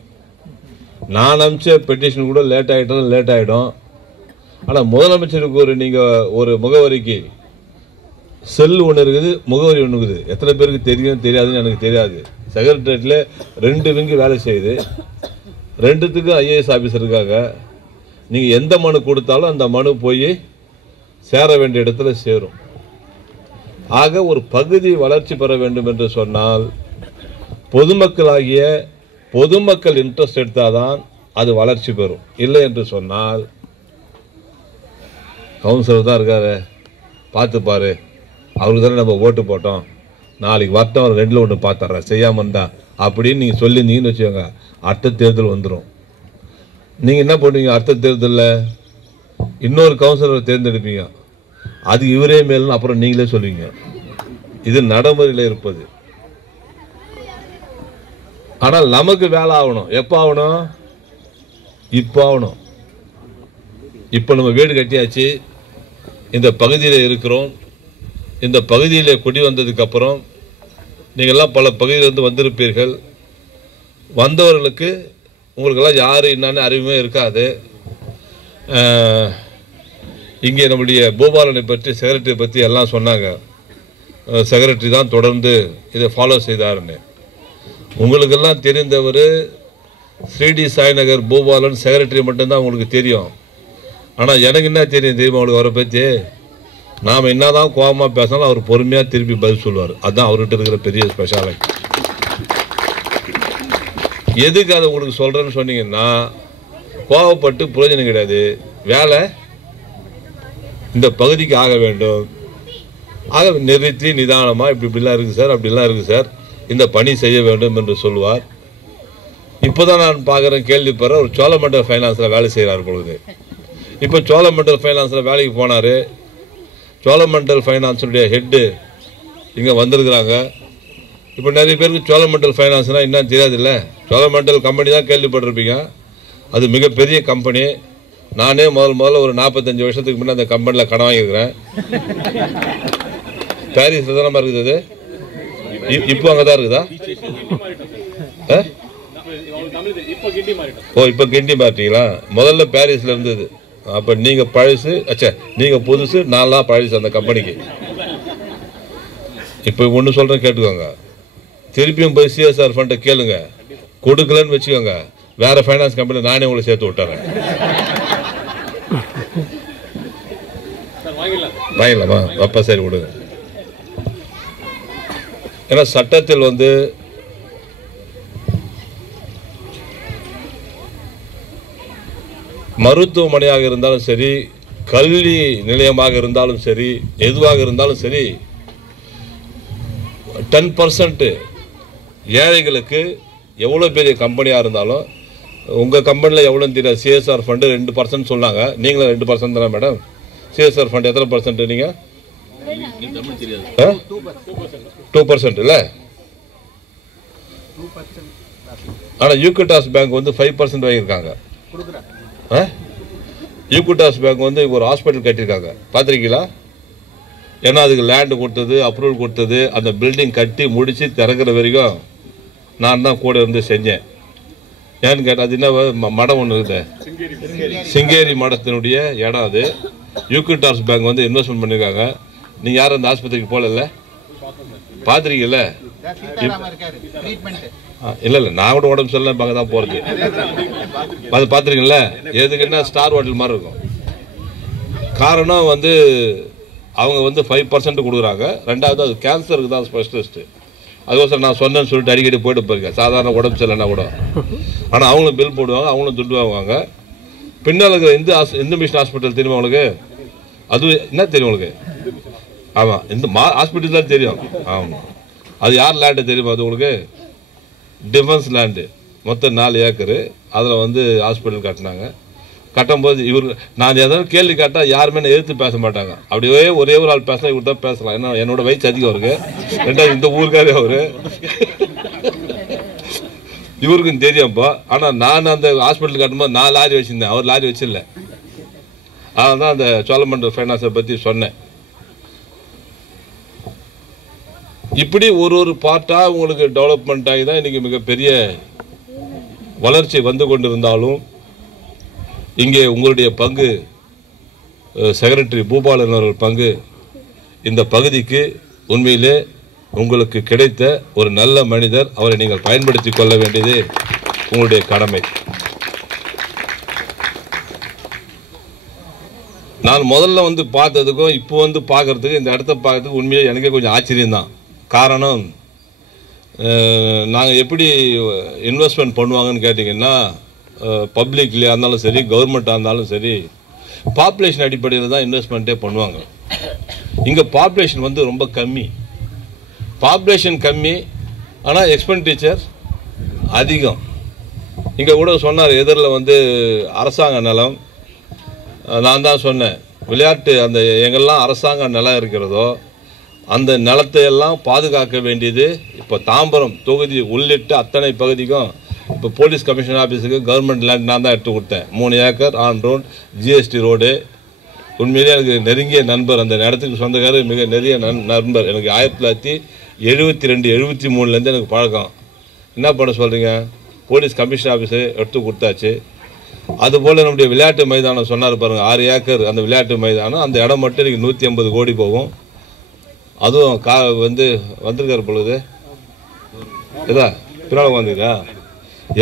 நான் அனுப்பிச்ச பெட்டிஷன் கூட லேட் ஆயிடும். ஆனா முதலமைச்சருக்கு நீங்க ஒரு முகவரிக்கு செல் ஒன்று இருக்குது, முகவரி ஒன்று இருக்குது. எத்தனை பேருக்கு தெரியும் தெரியாதுன்னு எனக்கு தெரியாது. செக்ரட்டரியேட்ல 2 விங்கு வேலை செய்யுது, 2த்துக்கு IAS ஆபீசர் இருக்காங்க. நீங்க எந்த மனு கொடுத்தாலும் அந்த மனு போய் சேர வேண்டிய இடத்துல சேரும். ஆக ஒரு பகுதி வளர்ச்சி பெற வேண்டும் என்று சொன்னால் பொதுமக்கள் இன்ட்ரெஸ்ட் எடுத்தாதான் அது வளர்ச்சி பெறும். இல்லை என்று சொன்னால் கவுன்சிலர் தான் இருக்காரு, பார்த்து பாரு, அவருக்கு தானே நம்ம ஓட்டு போட்டோம், நாளைக்கு வரட்டும் அவர் 2ல் 1 பார்த்துட்றேன் செய்யாம இருந்தா அப்படின்னு நீங்க சொல்லியிருந்தீங்கன்னு வச்சுக்கோங்க, அடுத்த தேர்தல் வந்துடும். நீங்க என்ன பண்ணுவீங்க? அடுத்த தேர்தலில் இன்னொரு கவுன்சிலரை தேர்ந்தெடுப்பீங்க, அது இவரே மேலும் அப்புறம் நீங்களே சொல்லுவீங்க. இது நடைமுறையில் இருப்பது. ஆனால் நமக்கு வேலை ஆகணும். எப்ப ஆகணும்? இப்ப ஆகணும். இப்ப நம்ம வீடு கட்டியாச்சு, இந்த பகுதியில் இருக்கிறோம். இந்த பகுதியில் குடி வந்ததுக்கு அப்புறம் நீங்கள்லாம் பல பகுதியிலிருந்து வந்திருப்பீர்கள். வந்தவர்களுக்கு உங்களுக்கெல்லாம் யாரு என்னன்னு அறிவுமே இருக்காது. இங்கே நம்முடைய பூபாலனை பற்றி, செக்ரட்டரி பற்றி எல்லாம் சொன்னாங்க. செக்ரட்டரி தான் தொடர்ந்து இதை ஃபாலோ செய்தாருன்னு. உங்களுக்கெல்லாம் தெரிந்தவர் ஸ்ரீடி சாய்நகர் பூபாலன் செக்ரட்டரி மட்டும்தான் உங்களுக்கு தெரியும். ஆனால் எனக்கு என்ன தெரியும் தெரியுமா உங்களுக்கு அவரை பற்றி? நாம் என்னதான் கோபமாக பேசினாலும் அவர் பொறுமையாக திருப்பி பதில் சொல்லுவார். அதுதான் அவர்கிட்ட இருக்கிற பெரிய ஸ்பெஷாலிட்டி. எதுக்கு அதை உங்களுக்கு சொல்கிறேன்னு சொன்னீங்கன்னா, கோபப்பட்டு பிரயோஜனம் கிடையாது. வேலை இந்த பகுதிக்கு ஆக வேண்டும். ஆக நிறுத்தி நிதானமாக இப்படிலாம் இருக்குது சார், அப்படிலாம் இருக்குது சார், இந்த பணி செய்ய வேண்டும் என்று சொல்லுவார். இப்போதான் நான் பார்க்குறேன், கேள்விப்படுறேன், ஒரு சோழமண்டல் ஃபைனான்ஸில் வேலை செய்கிறார் பொழுது. இப்போ சோழமண்டல் ஃபைனான்ஸில் வேலைக்கு போனார். சோழமண்டல் ஃபைனான்ஸுடைய ஹெட்டு இங்கே வந்திருக்கிறாங்க. இப்போ நிறைய பேருக்கு சோழமண்டல் ஃபைனான்ஸ்னால் என்னன்னு தெரியாதுல்ல. சோழமண்டல் கம்பெனி தான் கேள்விப்பட்டிருப்பீங்க. அது மிகப்பெரிய கம்பெனி. நானே முதல்ல ஒரு 45 வருஷத்துக்கு முன்னே அந்த கம்பெனியில் கடன் வாங்கியிருக்கிறேன். பாரிஸில் தானே இருக்குது அது. இப்போ அங்கே தான் இருக்குதா? ஓ, இப்போ கிண்டி மாட்டீங்களா? முதல்ல பாரிஸில் இருந்தது. அப்போ நீங்கள் பழசு, அச்சா நீங்கள் புதுசு, நான்லாம் பழசு அந்த கம்பெனிக்கு. இப்போ ஒன்று சொல்கிறேன் கேட்டுக்கோங்க. திருப்பியும் போய் CSR ஃபண்டை கேளுங்க, கொடுக்கலன்னு வச்சுக்கோங்க, வேற ஃபைனான்ஸ் கம்பெனி நானே உங்களை சேர்த்து விட்டுறேன். வாங்கிடலாமா? அப்பா சரி விடுங்க. ஏன்னா சட்டத்தில் மருத்துவமனையாக இருந்தாலும் சரி, கல்வி நிலையமாக இருந்தாலும் சரி, எதுவாக இருந்தாலும் சரி, 10% ஏழைகளுக்கு எவ்வளோ பெரிய கம்பெனியாக இருந்தாலும், உங்கள் கம்பெனியில் எவ்வளோன்னு தெரியாது. CSR ஃபண்டு 2% சொன்னாங்க. நீங்களும் 2% தானே மேடம்? CSR ஃபண்ட் எத்தனை பர்சன்ட்? நீங்கள் 2% இல்லை. ஆனால் யூகிட்டாஸ் பேங்க் 5% வாங்கியிருக்காங்க. யூகிட்டாஸ் பேங்க் ஒரு ஹாஸ்பிட்டல் கட்டியிருக்காங்க, பார்த்துருக்கீங்களா? ஏன்னா அதுக்கு லேண்டு கொடுத்தது, அப்ரூவல் கொடுத்தது, அந்த பில்டிங் கட்டி முடித்து திறக்கிற வரைக்கும் நான் தான் கூட இருந்து செஞ்சேன். ஏன்னு கேட்டால் அது என்ன மடம் ஒன்று இருக்குது, சிங்கேரி மடத்தினுடைய இடம் அது. யூகிட்டாஸ் பேங்க் இன்வெஸ்ட்மெண்ட் பண்ணியிருக்காங்க. நீங்கள் யாரும் அந்த ஆஸ்பத்திரிக்கு போகல? பார்த்துருக்கீங்கல்ல? இல்லை இல்லை, நான் கூட உடம்பு சொல்ல அங்கே தான் போகிறது. அது பார்த்துருக்கீங்களா? எதுக்குன்னா ஸ்டார் ஹோட்டல் மாதிரி இருக்கும். காரணம் அவங்க 5% கொடுக்குறாங்க. ரெண்டாவது அது கேன்சருக்கு தான் ஸ்பெஷலிஸ்ட்டு. அதுக்கோசரம் நான் சொன்னேன்னு சொல்லிட்டு அடிக்கடி போயிட்டு போயிருக்கேன், சாதாரண உடம்பு சரியில்லைன்னா கூட. ஆனால் அவங்களும் பில் போடுவாங்க, அவங்களும் துட்டு வாங்குவாங்க. பின்னால் இருக்கிற இந்த மிஷன் ஹாஸ்பிட்டல் தெரியுமா உங்களுக்கு? அது என்ன தெரியும் உங்களுக்கு? ஆமாம், இந்த ஹாஸ்பிட்டல் தான் தெரியும். ஆமாம், அது யார் லேண்டு தெரியுமா? அது உங்களுக்கு டிஃபென்ஸ் லேண்டு. மொத்தம் 4 ஏக்கரு. அதில் ஹாஸ்பிட்டல் கட்டினாங்க. கட்டும்போது நான் ஏதாவது கேள்வி கேட்டால் யாருமே எதிர்த்து பேச மாட்டாங்க. அப்படியே ஒரே ஒரு ஆள் பேசலாம், இவர் தான் பேசலாம். ஏன்னா என்னோட வயசு அதிகம் அவருக்கு. ரெண்டாவது இந்த ஊருக்காரே அவரு. இவருக்கும் தெரியும்ப்பா. ஆனால் நான் அந்த ஹாஸ்பிட்டல் கட்டும்போது 4 லாரி வச்சுருந்தேன், அவர் லாரி வச்சிடல. அதனால தான் அந்த சோழமண்டல் ஃபைனான்ஸை பற்றி சொன்னேன். இப்படி ஒரு பார்ட்டாக உங்களுக்கு டெவலப்மெண்ட் ஆகி தான் இன்றைக்கி மிகப்பெரிய வளர்ச்சி வந்து கொண்டிருந்தாலும் இங்கே உங்களுடைய பங்கு, செக்ரட்டரி பூபாலன் அவர்கள் பங்கு இந்த பகுதிக்கு உண்மையிலே உங்களுக்கு கிடைத்த ஒரு நல்ல மனிதர். அவரை நீங்கள் பயன்படுத்தி கொள்ள வேண்டியது உங்களுடைய கடமை. நான் முதல்ல வந்து பார்த்ததுக்கும் இப்போ வந்து பார்க்கறதுக்கு, இந்த இடத்த பார்க்கறதுக்கு உண்மையிலே எனக்கே கொஞ்சம் ஆச்சரியம்தான். காரணம், நாங்கள் எப்படி இன்வெஸ்ட்மெண்ட் பண்ணுவாங்கன்னு கேட்டிங்கன்னா, பப்ளிக்லேயே இருந்தாலும் சரி, கவர்மெண்ட்டாக இருந்தாலும் சரி, பாப்புலேஷன் அடிப்படையில் தான் இன்வெஸ்ட்மெண்ட்டே பண்ணுவாங்க. இங்கே பாப்புலேஷன் வந்து ரொம்ப கம்மி. பாப்புலேஷன் கம்மி, ஆனால் எக்ஸ்பெண்டிச்சர் அதிகம். இங்கே கூட சொன்னார், எதிரில் வந்து அரசாங்க நிலம். நான் தான் சொன்னேன், விளையாட்டு அந்த எங்கெல்லாம் அரசாங்க நிலம் இருக்கிறதோ அந்த நிலத்தை எல்லாம் பாதுகாக்க வேண்டியது இப்போ தாம்பரம் தொகுதி உள்ளிட்ட அத்தனை பகுதிக்கும். இப்போ போலீஸ் கமிஷனர் ஆஃபீஸுக்கு கவர்மெண்ட் லேண்ட் நான் தான் எடுத்து கொடுத்தேன். 3 acre on road, GST road. உண்மையிலே எனக்கு நெருங்கிய நண்பர், அந்த இடத்துக்கு சொந்தக்காரர் மிக நெருங்கிய நண்பர். எனக்கு 1972 73லேருந்து எனக்கு பழக்கம். என்ன பண்ண சொல்கிறீங்க? போலீஸ் கமிஷனர் ஆஃபீஸு எடுத்து கொடுத்தாச்சு. அதுபோல் நம்முடைய விளையாட்டு மைதானம் சொன்னார் பாருங்கள், 6 ஏக்கர் அந்த விளையாட்டு மைதானம். அந்த இடம் மட்டும் எனக்கு 150 கோடி போகும். அதுவும் வந்து வந்திருக்காரு பொழுது இதா பின்னால் வந்துருக்கா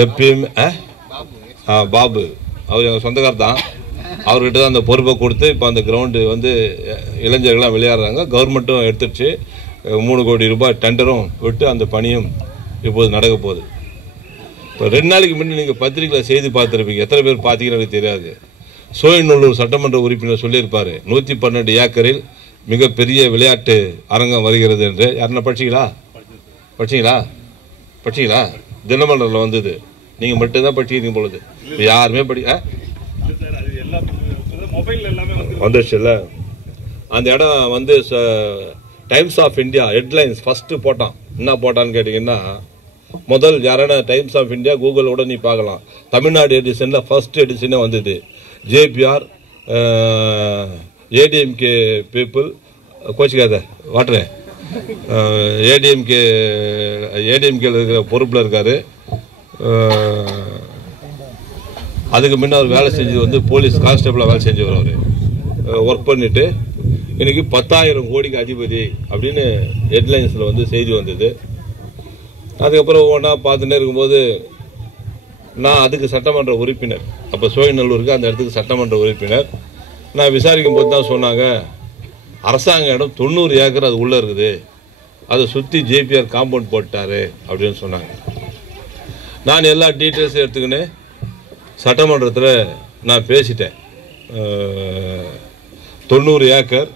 எப்பயுமே பாபு, அவர் எங்கள் சொந்தக்கார் தான். அவர்கிட்ட தான் அந்த பொறுப்பை கொடுத்து இப்போ அந்த கிரவுண்டு வந்து இளைஞர்கள்லாம் விளையாடுறாங்க. கவர்மெண்ட்டும் எடுத்துடுச்சு. 3 கோடி ரூபாய் டெண்டரும் விட்டு அந்த பணியும் இப்போது நடக்க போகுது. இப்போ 2 நாளைக்கு முன்னே நீங்கள் பத்திரிகையில் செய்தி பார்த்துருப்பீங்க. எத்தனை பேர் பார்த்தீங்கன்னு எனக்கு தெரியாது. சோழிநல்லூர் சட்டமன்ற உறுப்பினர் சொல்லியிருப்பார், 112 ஏக்கரில் மிகப்பெரிய விளையாட்டு அரங்கம் வருகிறது என்று. யாருன்னா படிச்சீங்களா? தினமலரில் வந்தது. நீங்கள் மட்டும்தான் படிச்சிருக்கீங்க பொழுது, யாருமே வந்துச்சுல்ல. அந்த இடம் வந்து Times of India headlines first போட்டான். என்ன போட்டான்னு கேட்டிங்கன்னா, முதல் யாரான டைம்ஸ் ஆஃப் இந்தியா கூகுளோட நீ பார்க்கலாம், தமிழ்நாடு எடிஷனில் ஃபர்ஸ்ட் எடிஷனே வந்தது. ஜேபிஆர் ஏடிஎம்கே பீப்புள் கோச்சிக்காத வாட்டரு, ஏடிஎம்கே இருக்கிற பொறுப்பில் இருக்கார். அதுக்கு முன்ன அவர் வேலை செஞ்சது வந்து போலீஸ் கான்ஸ்டபிளாக வேலை செஞ்சவர். அவர் ஒர்க் பண்ணிவிட்டு இன்னைக்கு 10,000 கோடிக்கு அதிபதி அப்படின்னு ஹெட்லைன்ஸில் வந்து செய்தி வந்தது. அதுக்கப்புறம் ஒவ்வொன்றா பார்த்துட்டே இருக்கும்போது நான் அதுக்கு சட்டமன்ற உறுப்பினர். அப்போ சோழிநல்லூருக்கு அந்த இடத்துக்கு சட்டமன்ற உறுப்பினர். நான் விசாரிக்கும் போது தான் சொன்னாங்க, அரசாங்க இடம் 90 ஏக்கர் அது உள்ளே இருக்குது, அதை சுற்றி ஜேபிஆர் காம்பவுண்ட் போட்டார் அப்படின்னு சொன்னாங்க. நான் எல்லா டீட்டெயில்ஸும் எடுத்துக்கின்னு சட்டமன்றத்தில் நான் பேசிட்டேன். 90 ஏக்கர்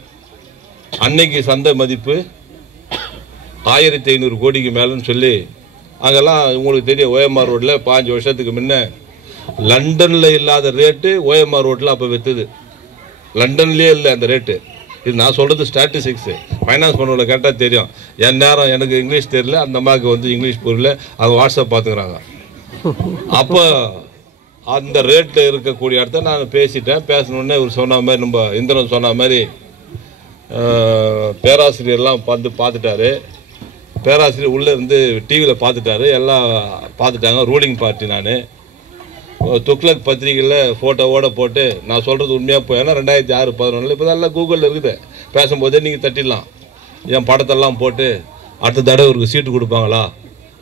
அன்னைக்கு சந்தை மதிப்பு 1500 கோடிக்கு மேலேன்னு சொல்லி, அங்கெல்லாம் உங்களுக்கு தெரியும், ஓஎம்ஆர் ரோட்டில் 5 வருஷத்துக்கு முன்ன லண்டனில் இல்லாத ரேட்டு ஓஎம்ஆர் ரோட்டில் அப்போ விற்றுது. லண்டன்லேயே இல்லை அந்த ரேட்டு. இது நான் சொல்கிறது ஸ்டாட்டிஸ்டிக்ஸு. ஃபைனான்ஸ் பண்ணவங்களை கேட்டால் தெரியும். என் நேரம் எனக்கு இங்கிலீஷ் தெரியல, அந்த அம்மாவுக்கு வந்து இங்கிலீஷ் புரியல, அவங்க வாட்ஸ்அப் பார்த்துக்கிறாங்க. அப்போ அந்த ரேட்டில் இருக்கக்கூடிய இடத்த நான் பேசிட்டேன். பேசணுன்னே இவர் சொன்ன மாதிரி, நம்ம இந்திரன் சொன்ன மாதிரி பேராசிரியர்லாம் பார்த்துட்டாரு. பேராசிரியர் உள்ளே இருந்து டிவியில் பார்த்துட்டாரு, எல்லாம் பார்த்துட்டாங்க. ரூலிங் பார்ட்டி நான் துக்ளக் பத்திரிகையில் ஃபோட்டோவோடு போட்டு நான் சொல்கிறது உண்மையாக போய், ஏன்னா 2006 11 இப்போ தான் கூகுளில் இருக்குது. பேசும்போதே நீங்கள் தட்டிடலாம். என் படத்தெல்லாம் போட்டு அடுத்த தடவை இவருக்கு சீட்டு கொடுப்பாங்களா,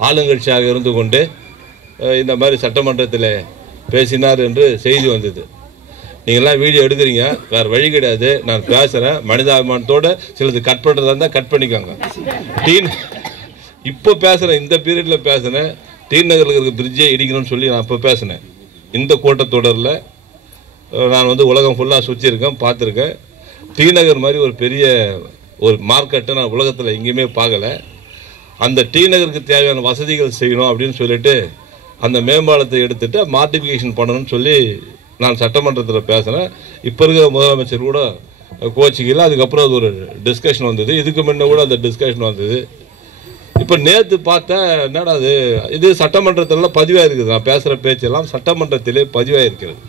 ஆளுங்கட்சியாக இருந்து கொண்டு இந்த மாதிரி சட்டமன்றத்தில் பேசினார் என்று செய்தி வந்தது. நீங்கள்லாம் வீடியோ எடுக்கிறீங்க, வேறு வழி கிடையாது. நான் பேசுகிறேன், மனிதாபிமானத்தோடு சிலது கட் பண்ணுறதா இருந்தால் கட் பண்ணிக்கோங்க. இப்போ பேசுகிறேன், இந்த பீரியடில் பேசுகிறேன். டி நகரில் இருக்கிற பிரிட்ஜே இடிக்கணும்னு சொல்லி நான் இப்போ பேசினேன். இந்த கூட்டத்தொடரில் நான் வந்து உலகம் ஃபுல்லாக சுற்றியிருக்கேன், பார்த்துருக்கேன். டி நகர் மாதிரி ஒரு பெரிய ஒரு மார்க்கெட்டை நான் உலகத்தில் எங்கேயுமே பார்க்கல. அந்த டி நகருக்கு தேவையான வசதிகள் செய்யணும் அப்படின்னு சொல்லிட்டு அந்த மேம்பாலத்தை எடுத்துட்டு மாடிஃபிகேஷன் பண்ணணும்னு சொல்லி நான் சட்டமன்றத்தில் பேசினேன். இப்போ இருக்கிற முதலமைச்சர் கூட கோச்சிக்கல. அதுக்கப்புறம் அது ஒரு டிஸ்கஷன் வந்தது. இதுக்கு முன்ன கூட அந்த டிஸ்கஷன் வந்தது. இப்போ நேற்று பார்த்தேன், என்னடா இது சட்டமன்றத்திலாம் பதிவாக இருக்குது. நான் பேசுகிற பேச்செல்லாம் சட்டமன்றத்திலே பதிவாக இருக்கிறது.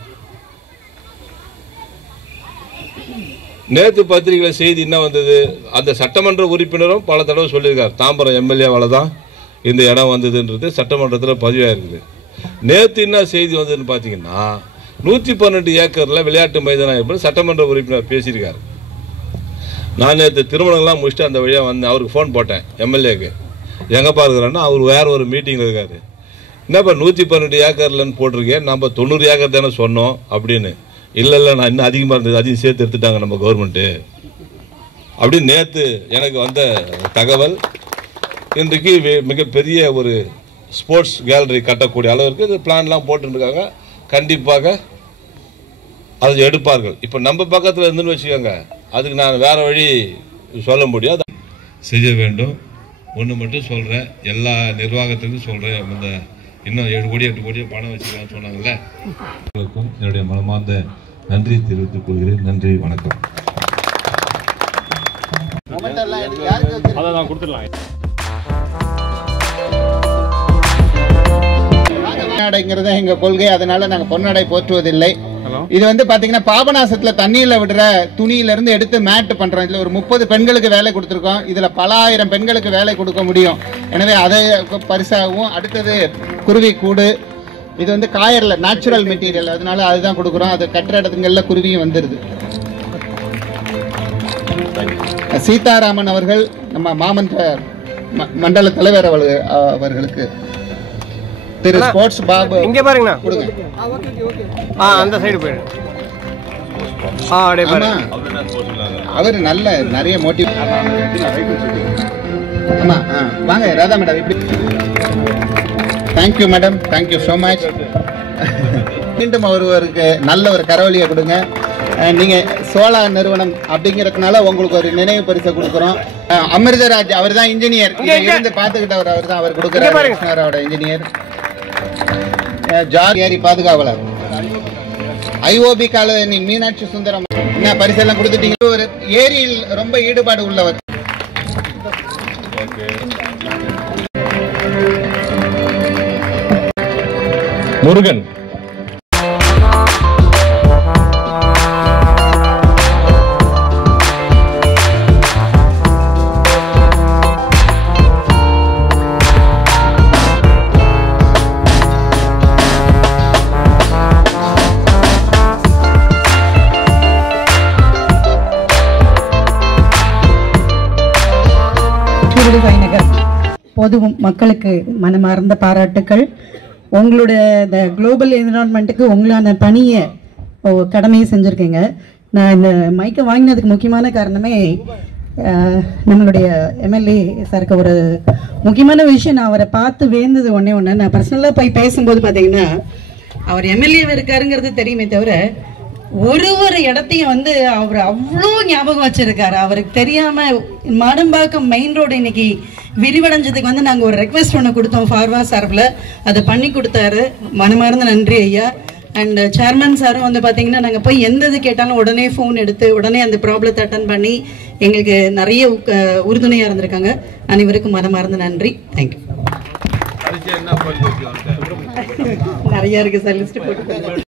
நேற்று பத்திரிகையில் செய்தி என்ன வந்தது, அந்த சட்டமன்ற உறுப்பினரும் பல தடவை சொல்லியிருக்கார், தாம்பரம் எம்எல்ஏவால் தான் இந்த இடம் வந்ததுன்றது சட்டமன்றத்தில் பதிவாக இருக்குது. நேற்று என்ன செய்தி வந்ததுன்னு பார்த்தீங்கன்னா 112 ஏக்கரில் விளையாட்டு மைதானம் எப்படி சட்டமன்ற உறுப்பினர் பேசியிருக்காரு. நான் நேற்று திருமணங்கள்லாம் முடிச்சுட்டு அந்த வழியாக வந்தேன். அவருக்கு ஃபோன் போட்டேன், எம்எல்ஏக்கு, எங்கேப்பா இருக்கிறான்னா அவர் வேற ஒரு மீட்டிங்கில் இருக்காரு. என்னப்பா 112 ஏக்கர்லன்னு போட்டிருக்கேன், நம்ம 90 ஏக்கர் தானே சொன்னோம் அப்படின்னு. இல்லை நான் இன்னும் அதிகமாக இருந்தது, அதையும் சேர்த்து எடுத்துட்டாங்க நம்ம கவர்மெண்ட்டு அப்படின்னு நேற்று எனக்கு வந்த தகவல். இன்றைக்கு மிகப்பெரிய ஒரு ஸ்போர்ட்ஸ் கேலரி கட்டக்கூடிய அளவிற்கு இது பிளான்லாம் போட்டுருக்காங்க. கண்டிப்பாக அதை எடுப்பார்கள். இப்போ நம்ம பக்கத்தில் இருந்துன்னு வச்சுக்கோங்க, அதுக்கு நான் வேற வழி சொல்ல முடியாது, செய்ய வேண்டும். ஒன்று மட்டும் சொல்கிறேன், எல்லா நிர்வாகத்துக்கும் சொல்கிறேன், இந்த இன்னும் 7 கோடி 8 கோடி பணம் வச்சுக்கலாம்னு சொன்னாங்கல்ல, என்னுடைய மனமார்ந்த நன்றி தெரிவித்துக் கொள்கிறேன். நன்றி, வணக்கம். பொன்னாடைங்கிறத எங்க கொள்கை, அதனால நாங்க பொன்னாடை போற்றுவதில்லை. இது வந்து பாத்தீங்கன்னா பாபநாசத்துல தண்ணியில விடுற துணியில இருந்து எடுத்து மேட் பண்றோம். இதுல ஒரு 30 பெண்களுக்கு வேலை கொடுத்துருக்கோம். இதுல பல ஆயிரம் பெண்களுக்கு வேலை கொடுக்க முடியும். எனவே அதை பரிசாகவும், அடுத்தது குருவி கூடு, இது வந்து காயர்ல நேச்சுரல் மெட்டீரியல், அதனால அதுதான் கொடுக்குறோம். அது கட்டுற இடத்துங்கள்ல குருவியும் வந்துருது. சீதாராமன் அவர்கள் நம்ம மாமன்ற மண்டல தலைவர் அவர்களுக்கு திரு ஸ்போர்ட்ஸ் பாபு இங்க பாருங்கண்ணா, கொடுங்க. அந்த சைடு போயிடு. அவர் நல்ல நிறைய மோட்டிவ். ஆமா, வாங்க ராதா மேடம். இப்படி thank you madam, thank you so much. மீண்டும் ஒருவருக்கு நல்ல ஒரு கரவொலியை கொடுங்க. நீங்க சோலா நிறுவனம் அப்படிங்கிறதுனால உங்களுக்கு ஒரு நினைவு பரிசை கொடுக்குறோம். அமிர்தராஜ் அவர் தான் இன்ஜினியர், இருந்து பார்த்துக்கிட்டவர் அவர் தான், அவர் கொடுக்குறாரு இன்ஜினியர். ஜாரி பாதுகாவலர், ஐஓபி காலனி மீனாட்சி சுந்தரம், என்ன பரிசெல்லாம் கொடுத்துட்டீங்க. ஒரு ஏரியில் ரொம்ப ஈடுபாடு உள்ளவர். முருகன், பொது மக்களுக்கு மனமார்ந்த பாராட்டுக்கள். உங்களுடைய இந்த குளோபல் என்விரான்மெண்ட்டுக்கு உங்களான பணியை கடமையை செஞ்சுருக்கீங்க. நான் இந்த மைக்கை வாங்கினதுக்கு முக்கியமான காரணமே நம்மளுடைய எம்எல்ஏ சாருக்கு ஒரு முக்கியமான விஷயம். நான் அவரை பார்த்து வேந்தது ஒன்று நான் பர்சனலாக போய் பேசும்போது பார்த்தீங்கன்னா, அவர் எம்எல்ஏ இருக்காருங்கிறது தெரியுமே தவிர ஒரு இடத்தையும் வந்து அவர் அவ்வளோ ஞாபகம் வச்சிருக்காரு. அவருக்கு தெரியாம மாடம்பாக்கம் மெயின் ரோடு இன்னைக்கு விரிவடைஞ்சதுக்கு வந்து நாங்கள் ஒரு ரெக்வெஸ்ட் ஒன்று கொடுத்தோம் ஃபார்வா சார்பில், அதை பண்ணி கொடுத்தாரு. மனமார்ந்த நன்றி ஐயா. அண்ட் சேர்மன் சாரும் வந்து பார்த்தீங்கன்னா, நாங்கள் போய் எந்த இது கேட்டாலும் உடனே ஃபோன் எடுத்து உடனே அந்த ப்ராப்ளத்தை அட்டன் பண்ணி எங்களுக்கு நிறைய உறுதுணையாக இருந்திருக்காங்க. அனைவருக்கும் மனமார்ந்த நன்றி. தேங்க்யூ. நிறைய இருக்கு சார், லிஸ்ட் போட்டு